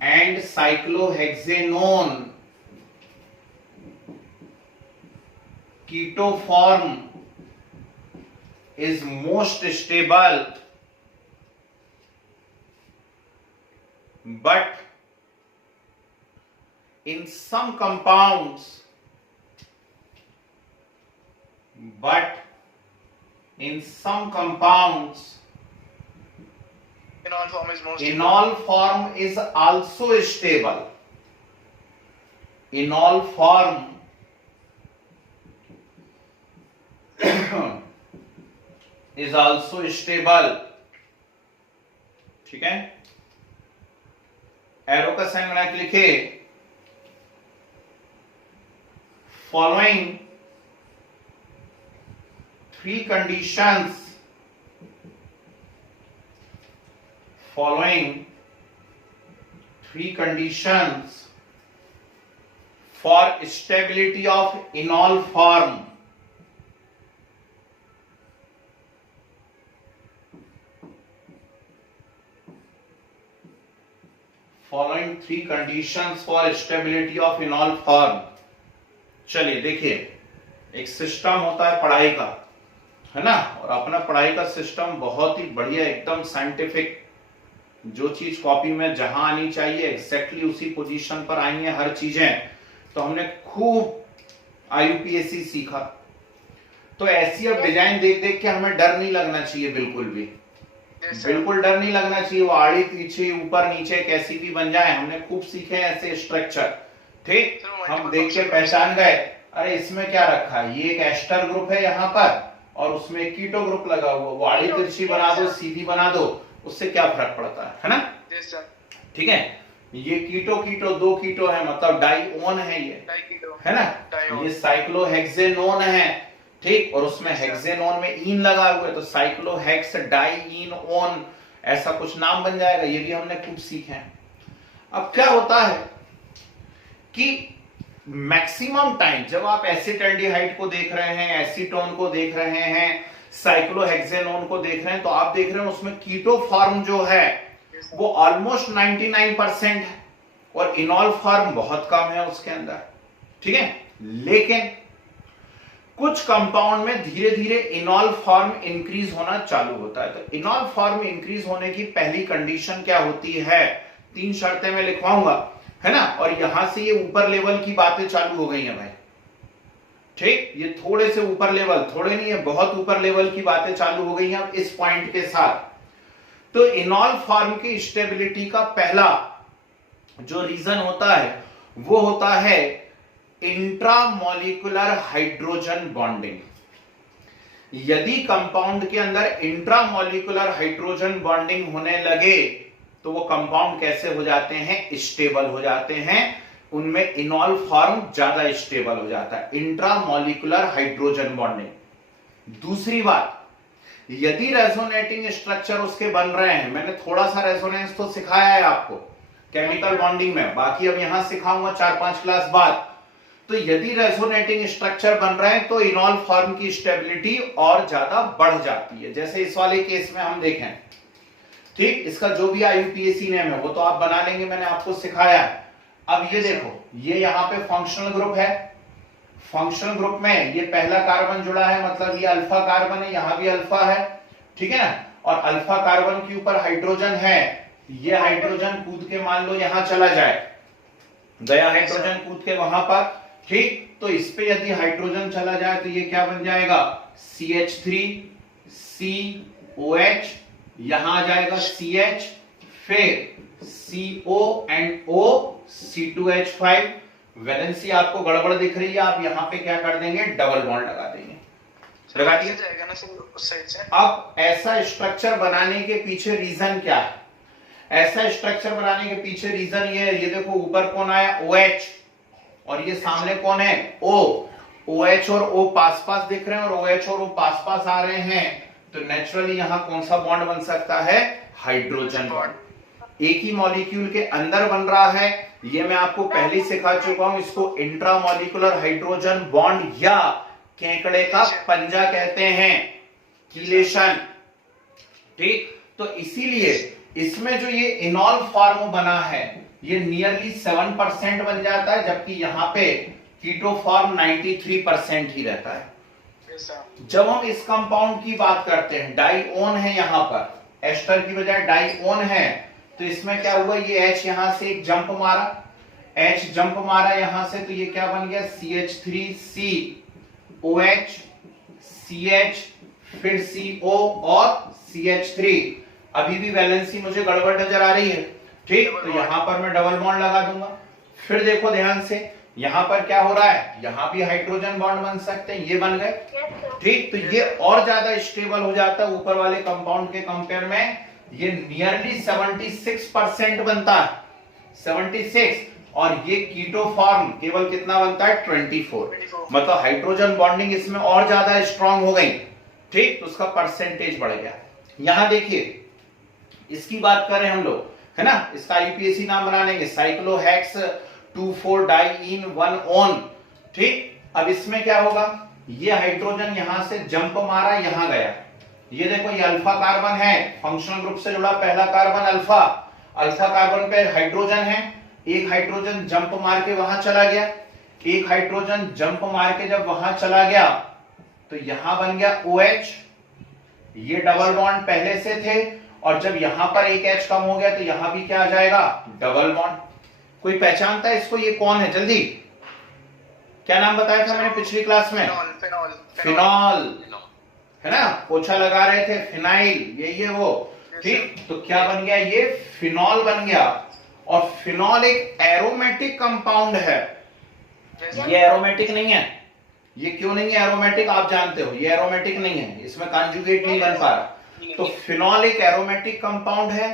and cyclohexanone, keto form is most stable, but in some compounds, Enol form is most enol form is also stable. Enol form is also stable. ठीक है, एरो का साइन बना के लिखे, following three conditions for stability of enol form. Following three conditions for stability of enol form. चलिए देखिए, एक सिस्टम होता है पढ़ाई का, है ना, और अपना पढ़ाई का सिस्टम बहुत ही बढ़िया, एकदम साइंटिफिक, जो चीज कॉपी में जहां आनी चाहिए एग्जैक्टली उसी पोजीशन पर आई है हर चीजें। तो हमने खूब आईयूपीएससी सीखा, तो ऐसी अब डिजाइन देख देख के हमें डर नहीं लगना चाहिए, बिल्कुल भी बिल्कुल डर नहीं लगना चाहिए। वो आड़ी पीछे ऊपर नीचे कैसी भी बन जाए, हमने खूब सीखे ऐसे स्ट्रक्चर। ठीक, हम देख के पहचान गए, अरे इसमें क्या रखा है, ये एक एस्टर ग्रुप है यहाँ पर और उसमें एक कीटो ग्रुप लगा हुआ, वो आड़ी तिरछी बना दो, सीधी बना दो, उससे क्या फर्क पड़ता है ना। ठीक है, ये कीटो कीटो दो कीटो है, मतलब डाइओन है ये, है ना। ये साइक्लोहेक्सेनोन है, ठीक, और उसमें हेक्सेनोन में ईन लगा हुआ है, तो साइक्लोहेक्स डाइईनओन, ऐसा कुछ नाम बन जाएगा। ये भी हमने खूब सीखे हैं। अब क्या होता है कि मैक्सिमम टाइम जब आप एसिटाल्डिहाइड को देख रहे हैं, एसीटोन को देख रहे हैं, साइक्लोहेक्सेनोन को देख रहे हैं, तो आप देख रहे हैं उसमें कीटो फॉर्म जो है वो ऑलमोस्ट 99% है और इनॉल फॉर्म बहुत कम है उसके अंदर। ठीक है, लेकिन कुछ कंपाउंड में धीरे धीरे इनॉल फॉर्म इंक्रीज होना चालू होता है। तो इनॉल फॉर्म इंक्रीज होने की पहली कंडीशन क्या होती है, 3 शर्तें मैं लिखवाऊंगा, है ना, और यहां से ये ऊपर लेवल की बातें चालू हो गई हैं भाई। ठीक, ये थोड़े से ऊपर लेवल, थोड़े नहीं है, बहुत ऊपर लेवल की बातें चालू हो गई हैं अब इस पॉइंट के साथ। तो इनॉल फॉर्म की स्टेबिलिटी का पहला जो रीजन होता है वो होता है इंट्रामॉलिक्यूलर हाइड्रोजन बॉन्डिंग। यदि कंपाउंड के अंदर इंट्रामॉलिक्यूलर हाइड्रोजन बॉन्डिंग होने लगे तो वो कंपाउंड कैसे हो जाते हैं, स्टेबल हो जाते हैं, उनमें इनॉल फॉर्म ज्यादा स्टेबल हो जाता है, इंट्रामॉलिक्यूलर हाइड्रोजन बॉन्डिंग। दूसरी बात, यदि रेजोनेटिंग स्ट्रक्चर उसके बन रहे हैं, मैंने थोड़ा सा रेजोनेंस तो सिखाया है आपको केमिकल बॉन्डिंग में, बाकी अब यहां सिखाऊंगा 4-5 क्लास बाद। तो यदि रेजोनेटिंग स्ट्रक्चर बन रहे हैं तो इनॉल फॉर्म की स्टेबिलिटी और ज्यादा बढ़ जाती है। जैसे इस वाले केस में हम देखें, ठीक, इसका जो भी आईयूपीएसी नेम है वो तो आप बना लेंगे, मैंने आपको सिखाया है। अब ये देखो, ये यहाँ पे फंक्शनल ग्रुप है, फंक्शनल ग्रुप में ये पहला कार्बन जुड़ा है, मतलब ये अल्फा कार्बन है, यहां भी अल्फा है, ठीक है ना, और अल्फा कार्बन के ऊपर हाइड्रोजन है, ये हाइड्रोजन कूद के मान लो यहां चला जाए, गया हाइड्रोजन कूद के वहां पर, ठीक, तो इस पे यदि हाइड्रोजन चला जाए तो ये क्या बन जाएगा, CH3COH, यहां आ जाएगा CH, फिर CO and O, C2H5। Valency आपको गड़बड़ दिख रही है, आप यहां पे क्या कर देंगे, डबल बॉन्ड लगा देंगे, लगा दिया जाएगा ना सर उस साइड से। अब ऐसा स्ट्रक्चर बनाने के पीछे रीजन क्या है, ऐसा स्ट्रक्चर बनाने के पीछे रीजन ये है, ये देखो ऊपर कौन आया, OH, और ये सामने कौन है, O। OH और O पास पास दिख रहे हैं और OH और O पास पास आ रहे हैं, तो नेचुरली यहां कौन सा बॉन्ड बन सकता है, हाइड्रोजन बॉन्ड। एक ही मॉलिक्यूल के अंदर बन रहा है ये मैं आपको पहले सिखा चुका हूं, इसको इंट्रामॉलिक्यूलर हाइड्रोजन बॉन्ड या केकड़े का पंजा कहते हैं, कीलेशन। ठीक, तो इसीलिए इसमें जो ये इनॉल फॉर्म बना है ये नियरली 7% बन जाता है, जबकि यहाँ पे कीटो फॉर्म 93% ही रहता है। Yes, sir. जब हम इस कंपाउंड की बात करते हैं, डाइओन है यहाँ पर, एस्टर की बजाय डाइओन है, तो इसमें क्या हुआ, ये H यहां से एक जंप मारा, H जंप मारा यहां से, तो ये क्या बन गया, CH3C OH CH फिर CO और CH3। अभी भी वैलेंसी मुझे गड़बड़ नजर आ रही है। ठीक, तो यहां पर मैं डबल बॉन्ड लगा दूंगा। फिर देखो ध्यान से, यहां पर क्या हो रहा है, यहां भी हाइड्रोजन बॉन्ड बन सकते हैं, ये बन गए। ठीक, तो ये और ज्यादा स्टेबल हो जाता है ऊपर वाले कंपाउंड के कंपेयर में। ये नियरली 76% बनता है, 76, और ये कीटो फॉर्म केवल कितना बनता है, 24। मतलब हाइड्रोजन बॉन्डिंग इसमें और ज्यादा स्ट्रांग हो गई। ठीक, तो उसका परसेंटेज बढ़ गया। यहां देखिए, इसकी बात करें हम लोग, है ना, इसका आईपीएसी नाम बना लेंगे, साइक्लोहेक्स 2,4-डाइईन 1-ओन। ठीक, अब इसमें क्या होगा, ये हाइड्रोजन यहां से जंप मारा, यहां गया, ये देखो ये अल्फा कार्बन है, फंक्शनल ग्रुप से जुड़ा पहला कार्बन अल्फा, अल्फा कार्बन पे हाइड्रोजन है, एक हाइड्रोजन जंप मार के वहां चला गया, एक हाइड्रोजन जंप मार के जब वहां चला गया तो यहां बन गया OH, ये डबल बॉन्ड पहले से थे, और जब यहां पर एक H कम हो गया तो यहां भी क्या आ जाएगा, डबल बॉन्ड। कोई पहचानता है इसको, ये कौन है, जल्दी, क्या नाम बताया था मैंने पिछली क्लास में, फिनॉल, है ना, पोछा लगा रहे थे, फिनाइल, ये वो। ठीक, तो क्या बन गया, ये फिनॉल बन गया। और फिनॉल एक एरोमेटिक कंपाउंड है, ये एरोमेटिक नहीं है। ये क्यों नहीं है एरोमेटिक, आप जानते हो, ये एरोमेटिक नहीं है, इसमें कॉन्जुगेट नहीं बन पा रहा। तो फिनॉल एक एरोमेटिक कंपाउंड है,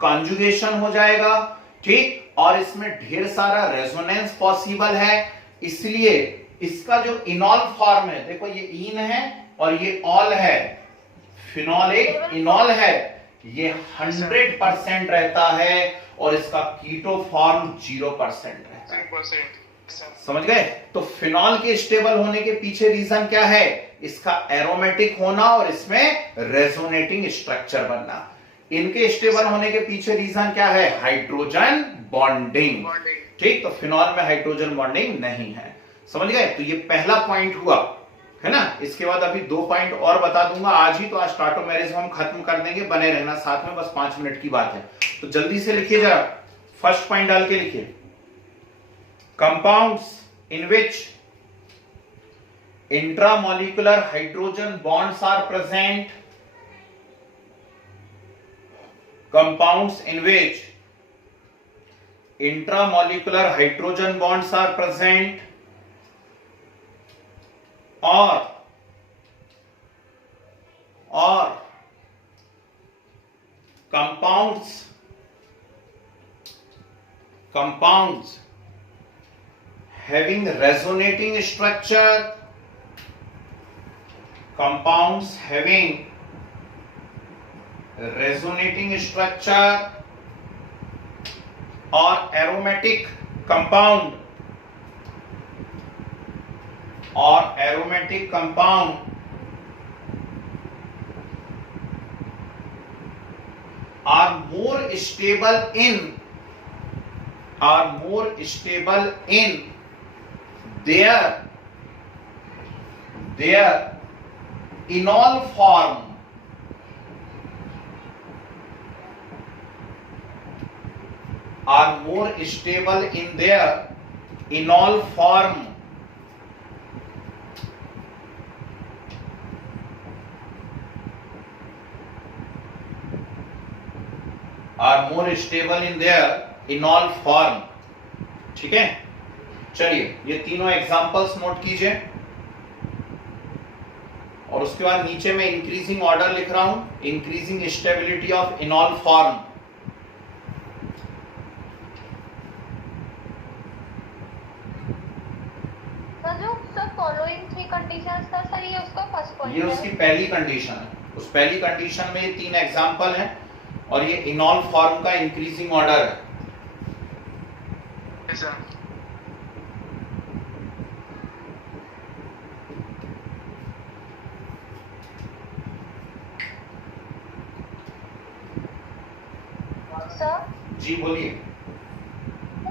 कॉन्जुगेशन हो जाएगा। ठीक, और इसमें ढेर सारा रेजोनेंस पॉसिबल है, इसलिए इसका जो इनॉल फॉर्म है, देखो ये इन है और ये ऑल है, फिनॉल एक इनॉल है, ये 100% रहता है, और इसका कीटो फॉर्म 0% रहता है। समझ गए? तो फिनॉल के स्टेबल होने के पीछे रीजन क्या है, इसका एरोमेटिक होना और इसमें रेजोनेटिंग स्ट्रक्चर बनना। इनके स्टेबल होने के पीछे रीजन क्या है, हाइड्रोजन बॉन्डिंग। ठीक, तो फिनॉल में हाइड्रोजन बॉन्डिंग नहीं है। समझ गए? तो ये पहला पॉइंट हुआ, है ना। इसके बाद अभी 2 पॉइंट और बता दूंगा आज ही, तो आज स्टार्टोमेरिज्म हम खत्म कर देंगे, बने रहना साथ में, बस 5 मिनट की बात है। तो जल्दी से लिखिए जरा, फर्स्ट पॉइंट डाल के लिखिए, compounds in which intramolecular hydrogen bonds are present, compounds in which intramolecular hydrogen bonds are present or compounds having resonating structure, compounds having resonating structure or aromatic compound are more stable in their enol form, are more stable in their enol form are more stable in their enol form। ठीक है, चलिए ये तीनों एग्जांपल्स नोट कीजिए, और उसके बाद नीचे में इंक्रीजिंग ऑर्डर लिख रहा हूं, increasing stability of enol form. जो सर फॉलोइंग 3 कंडीशंस था सर, ये उसका फर्स्ट पॉइंट ये उसकी पहली कंडीशन है, उस पहली कंडीशन में ये 3 एग्जांपल हैं, और ये इनॉल फॉर्म का इंक्रीजिंग ऑर्डर है। सर। सर जी बोलिए।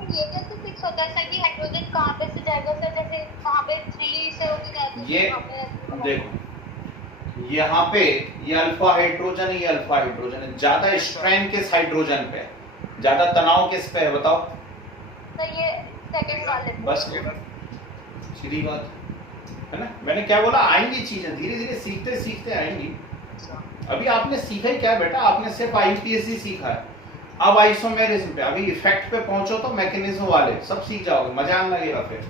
ये कैसे फिक्स होता है सर कि हाइड्रोजन कहाँ पे से जाएगा सर, जैसे वहाँ पे 3 से होके जाएगा ये देखो, यहाँ पे ये अल्फा हाइड्रोजन है, ये अल्फा हाइड्रोजन है, ज्यादा स्ट्रेन किस हाइड्रोजन पे है, ज्यादा तनाव किस पे है बताओ? सर ये सेकंड वाले पे। बस सीधी बात है ना। मैंने क्या बोला, आएंगी चीजें धीरे धीरे, सीखते सीखते आएंगी। अभी आपने सीखा ही क्या बेटा, आपने सिर्फ आईपीएस ही सीखा है। अब आइसोमेरिज्म पे, अभी इफेक्ट पे पहुंचो तो मैकेनिज्म वाले सब सीख जाओगे, मजा आने लगेगा फिर।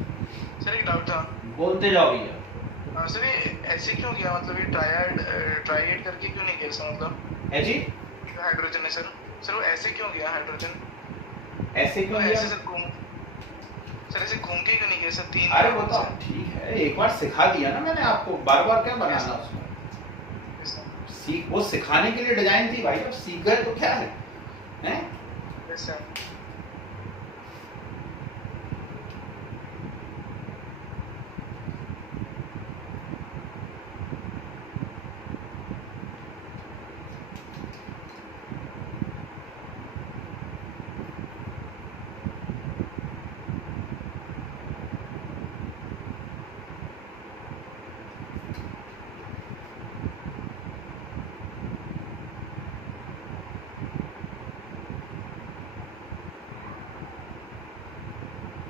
सर एक डाउट था। बोलते जाओ भैया। सर ये ऐसे क्यों किया, मतलब ये ट्राइड करके क्यों नहीं किया सर, मतलब है जी, हाइड्रोजन है सर। सर वो ऐसे क्यों किया हाइड्रोजन, ऐसे क्यों ऐसे किया? सर ऐसे घूम के क्यों नहीं किया सर? 3 अरे वो तो ठीक है, एक बार सिखा दिया ना मैंने आपको, बार बार क्या बनाना उसमें। सीख, वो सिखाने के लिए डिजाइन थी भाई, अब सीख गए तो क्या है, हैं? Yes sir.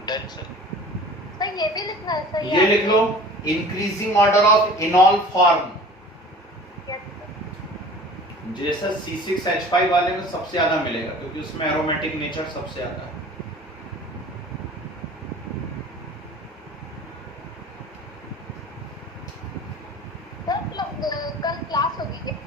Done sir. Sir ये भी लिखना है सर? ये लिख लो, increasing order of enol form. जैसा C6H5 वाले में सबसे ज्यादा मिलेगा, क्योंकि उसमें एरोमेटिक नेचर सबसे ज्यादा है। सर कल क्लास होगी क्या?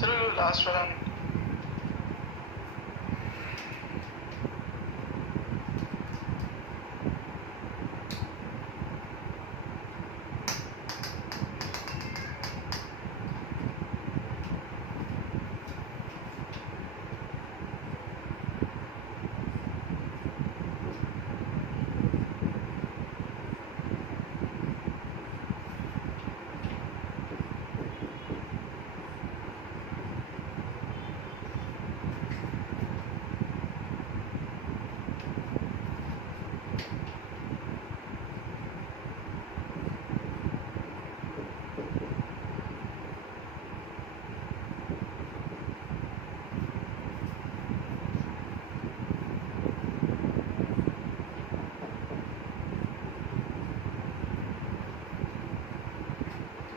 चलो लास्ट वाला।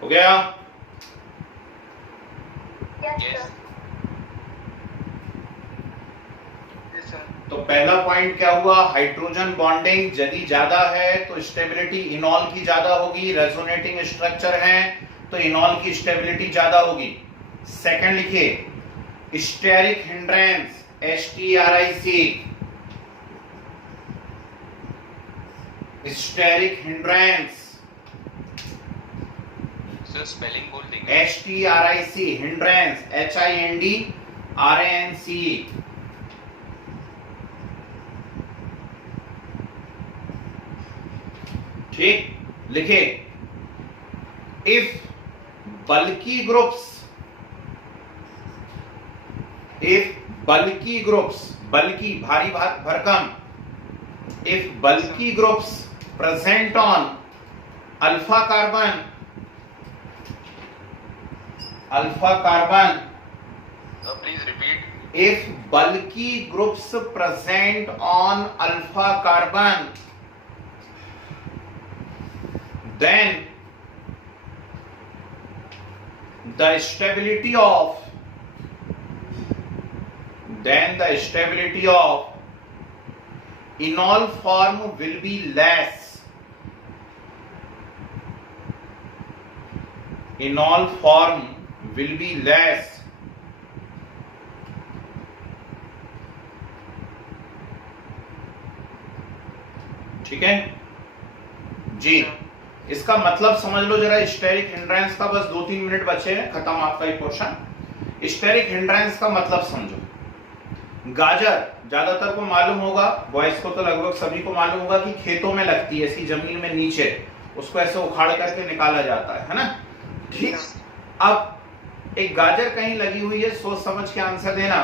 हो गया? Yes Yes. Sir. Yes sir. तो पहला पॉइंट क्या हुआ, हाइड्रोजन बॉन्डिंग यदि ज्यादा है तो स्टेबिलिटी इनॉल की ज्यादा होगी, रेजोनेटिंग स्ट्रक्चर है तो इनॉल की स्टेबिलिटी ज्यादा होगी। सेकंड लिखिए, steric hindrance, STRIC, steric hindrance, sir spelling बोल देंगे। STRIC, hindrance, HINDRANCE। ठीक, लिखे, इफ बल्की ग्रुप्स, बल्की भारी भरकम, if bulky groups present on alpha carbon, please repeat. if bulky groups present on alpha carbon, then the stability of enol form will be less. Enol form will be less. ठीक है जी, इसका मतलब समझ लो जरा। स्टेरिक हिंड्रेंस का बस 2-3 मिनट बचे हैं, खत्म आपका ये पोर्शन। स्टेरिक हिंड्रेंस का मतलब समझो। गाजर ज्यादातर को मालूम होगा, बॉयज को तो लगभग सभी को मालूम होगा कि खेतों में लगती है, ऐसी जमीन में नीचे, उसको ऐसे उखाड़ करके निकाला जाता है ना। ठीक, अब एक गाजर कहीं लगी हुई है, सोच समझ के आंसर देना।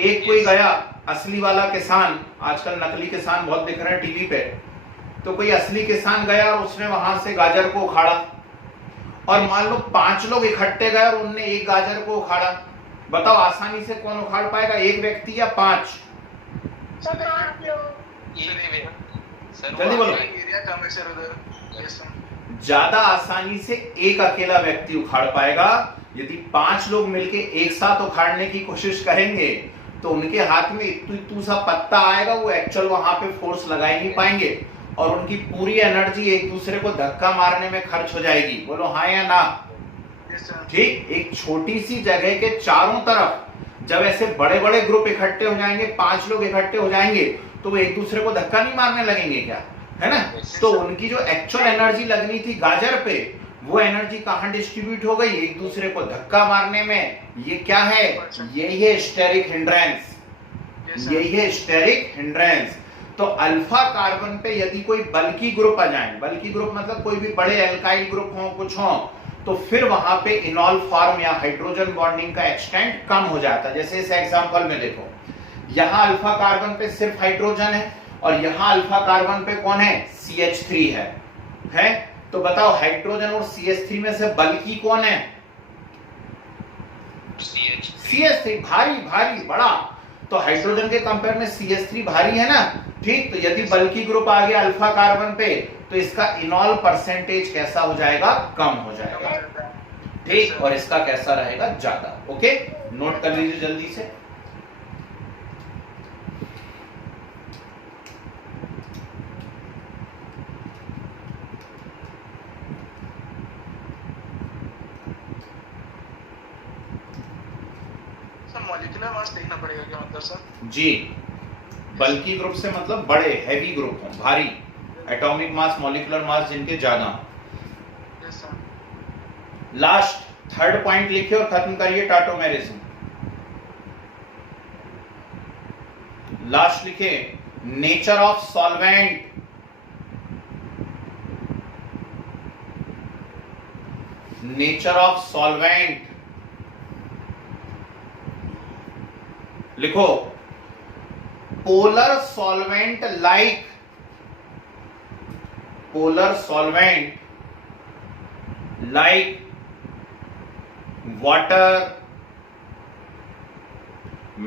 एक कोई गया असली वाला किसान, आजकल नकली किसान बहुत दिख रहे हैं टीवी पे, तो कोई असली किसान गया और उसने वहां से गाजर को उखाड़ा, और मान लो 5 लोग इकट्ठे गए और उनने एक गाजर को उखाड़ा। बताओ आसानी से कौन उखाड़ पाएगा, एक व्यक्ति या 5? सब 8 लोग। जल्दी बोलो। एरिया कम है सर उधर। Yes sir. ज्यादा आसानी से एक अकेला व्यक्ति उखाड़ पाएगा। यदि 5 लोग मिलके एक साथ उखाड़ने की कोशिश करेंगे तो उनके हाथ में इतू सा पत्ता आएगा, वो एक्चुअल वहां पे फोर्स लगा ही नहीं पाएंगे और उनकी पूरी एनर्जी एक दूसरे को धक्का मारने में खर्च हो जाएगी। बोलो हाँ या ना? ठीक, एक छोटी सी जगह के चारों तरफ जब ऐसे बड़े बड़े ग्रुप इकट्ठे हो जाएंगे, 5 लोग इकट्ठे हो जाएंगे, तो वो एक दूसरे को धक्का नहीं मारने लगेंगे क्या, है ना? तो उनकी जो एक्चुअल एनर्जी लगनी थी गाजर पे, वो एनर्जी कहां डिस्ट्रीब्यूट हो गई? एक दूसरे को धक्का मारने में। ये क्या है? यही है स्टेरिक हिंड्रेंस, यही है स्टेरिक हिंड्रेंस। तो अल्फा कार्बन पे यदि कोई बल्की ग्रुप आ जाए, बल्की ग्रुप मतलब कोई भी बड़े एल्काइल ग्रुप हो, कुछ हो, तो फिर वहां पे इनॉल फॉर्म या हाइड्रोजन बॉन्डिंग का एक्सटेंट कम हो जाता है। जैसे इस एग्जांपल में देखो, यहां अल्फा कार्बन पे सिर्फ हाइड्रोजन है और यहां अल्फा कार्बन पे कौन है? CH3 है? तो बताओ हाइड्रोजन और CH3 में से बल्की कौन है? CH3 भारी भारी बड़ा। तो हाइड्रोजन के कंपेयर में CH3 भारी है ना। ठीक, तो यदि बल्की ग्रुप आ गया अल्फा कार्बन पे, तो इसका इनॉल परसेंटेज कैसा हो जाएगा? कम हो जाएगा। ठीक, और इसका कैसा रहेगा? ज्यादा। ओके, नोट कर लीजिए जल्दी से। मॉलिक्यूलर मास देखना पड़ेगा क्या मतलब सर? जी, बल्की ग्रुप से मतलब बड़े हैवी ग्रुप हो, भारी, एटॉमिक मास मॉलिक्यूलर मास जिनके ज्यादा। Yes sir. Last third point लिखिए और खत्म करिए टाटोमेरिज्म। लास्ट लिखे nature of solvent. Nature of solvent लिखो। Polar solvent like, polar solvent like water,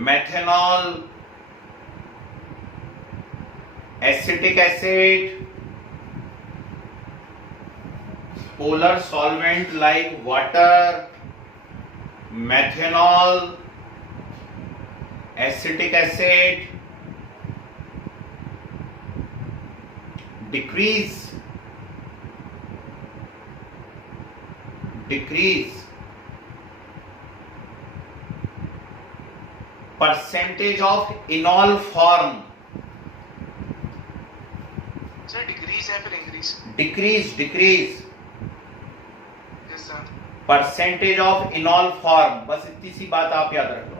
methanol, acetic acid, polar solvent like water, methanol, acetic acid decrease percentage of enol form. Sir decrease है फिर increase? Decrease yes sir. Percentage of enol form, बस इतनी सी बात आप याद रख लो।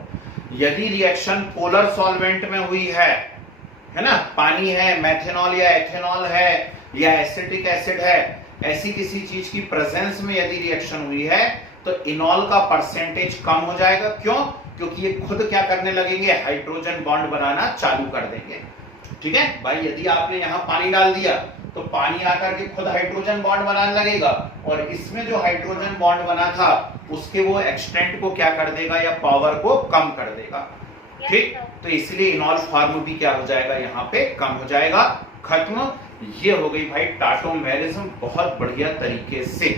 यदि रिएक्शन पोलर सॉल्वेंट में हुई है ना, पानी है, मेथेनॉल या एथेनॉल है या एसिटिक एसिड है, ऐसी किसी चीज की प्रेजेंस में यदि रिएक्शन हुई है तो इनॉल का परसेंटेज कम हो जाएगा। क्यों? क्योंकि ये खुद क्या करने लगेंगे? हाइड्रोजन बॉन्ड बनाना चालू कर देंगे। ठीक है भाई, यदि आपने यहां पानी डाल दिया तो पानी आकर के खुद हाइड्रोजन बॉन्ड बनाने लगेगा और इसमें जो हाइड्रोजन बॉन्ड बना था उसके वो एक्सटेंट को क्या कर देगा या पावर को कम कर देगा। ठीक, तो इसलिए इनॉल फॉर्म भी क्या हो जाएगा? यहाँ पे कम हो जाएगा। खत्म। ये हो गई भाई टाटोमेरिज्म बहुत बढ़िया तरीके से।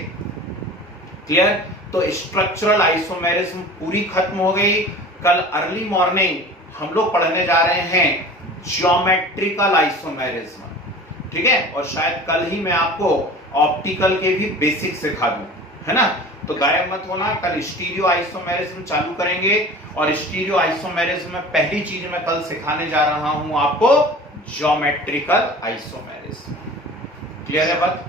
क्लियर? तो स्ट्रक्चरल आइसोमेरिज्म पूरी खत्म हो गई। कल अर्ली मॉर्निंग हम लोग पढ़ने जा रहे हैं ज्योमेट्रिकल आइसोमेरिज्म, ठीक है। और शायद कल ही मैं आपको ऑप्टिकल के भी बेसिक सिखा दूं, है ना। तो गायब मत होना, कल स्टीरियो आइसोमेरिज्म चालू करेंगे और स्टीरियो आइसोमेरिज्म में पहली चीज मैं कल सिखाने जा रहा हूं आपको ज्योमेट्रिकल आइसोमेरिज्म। क्लियर है बात?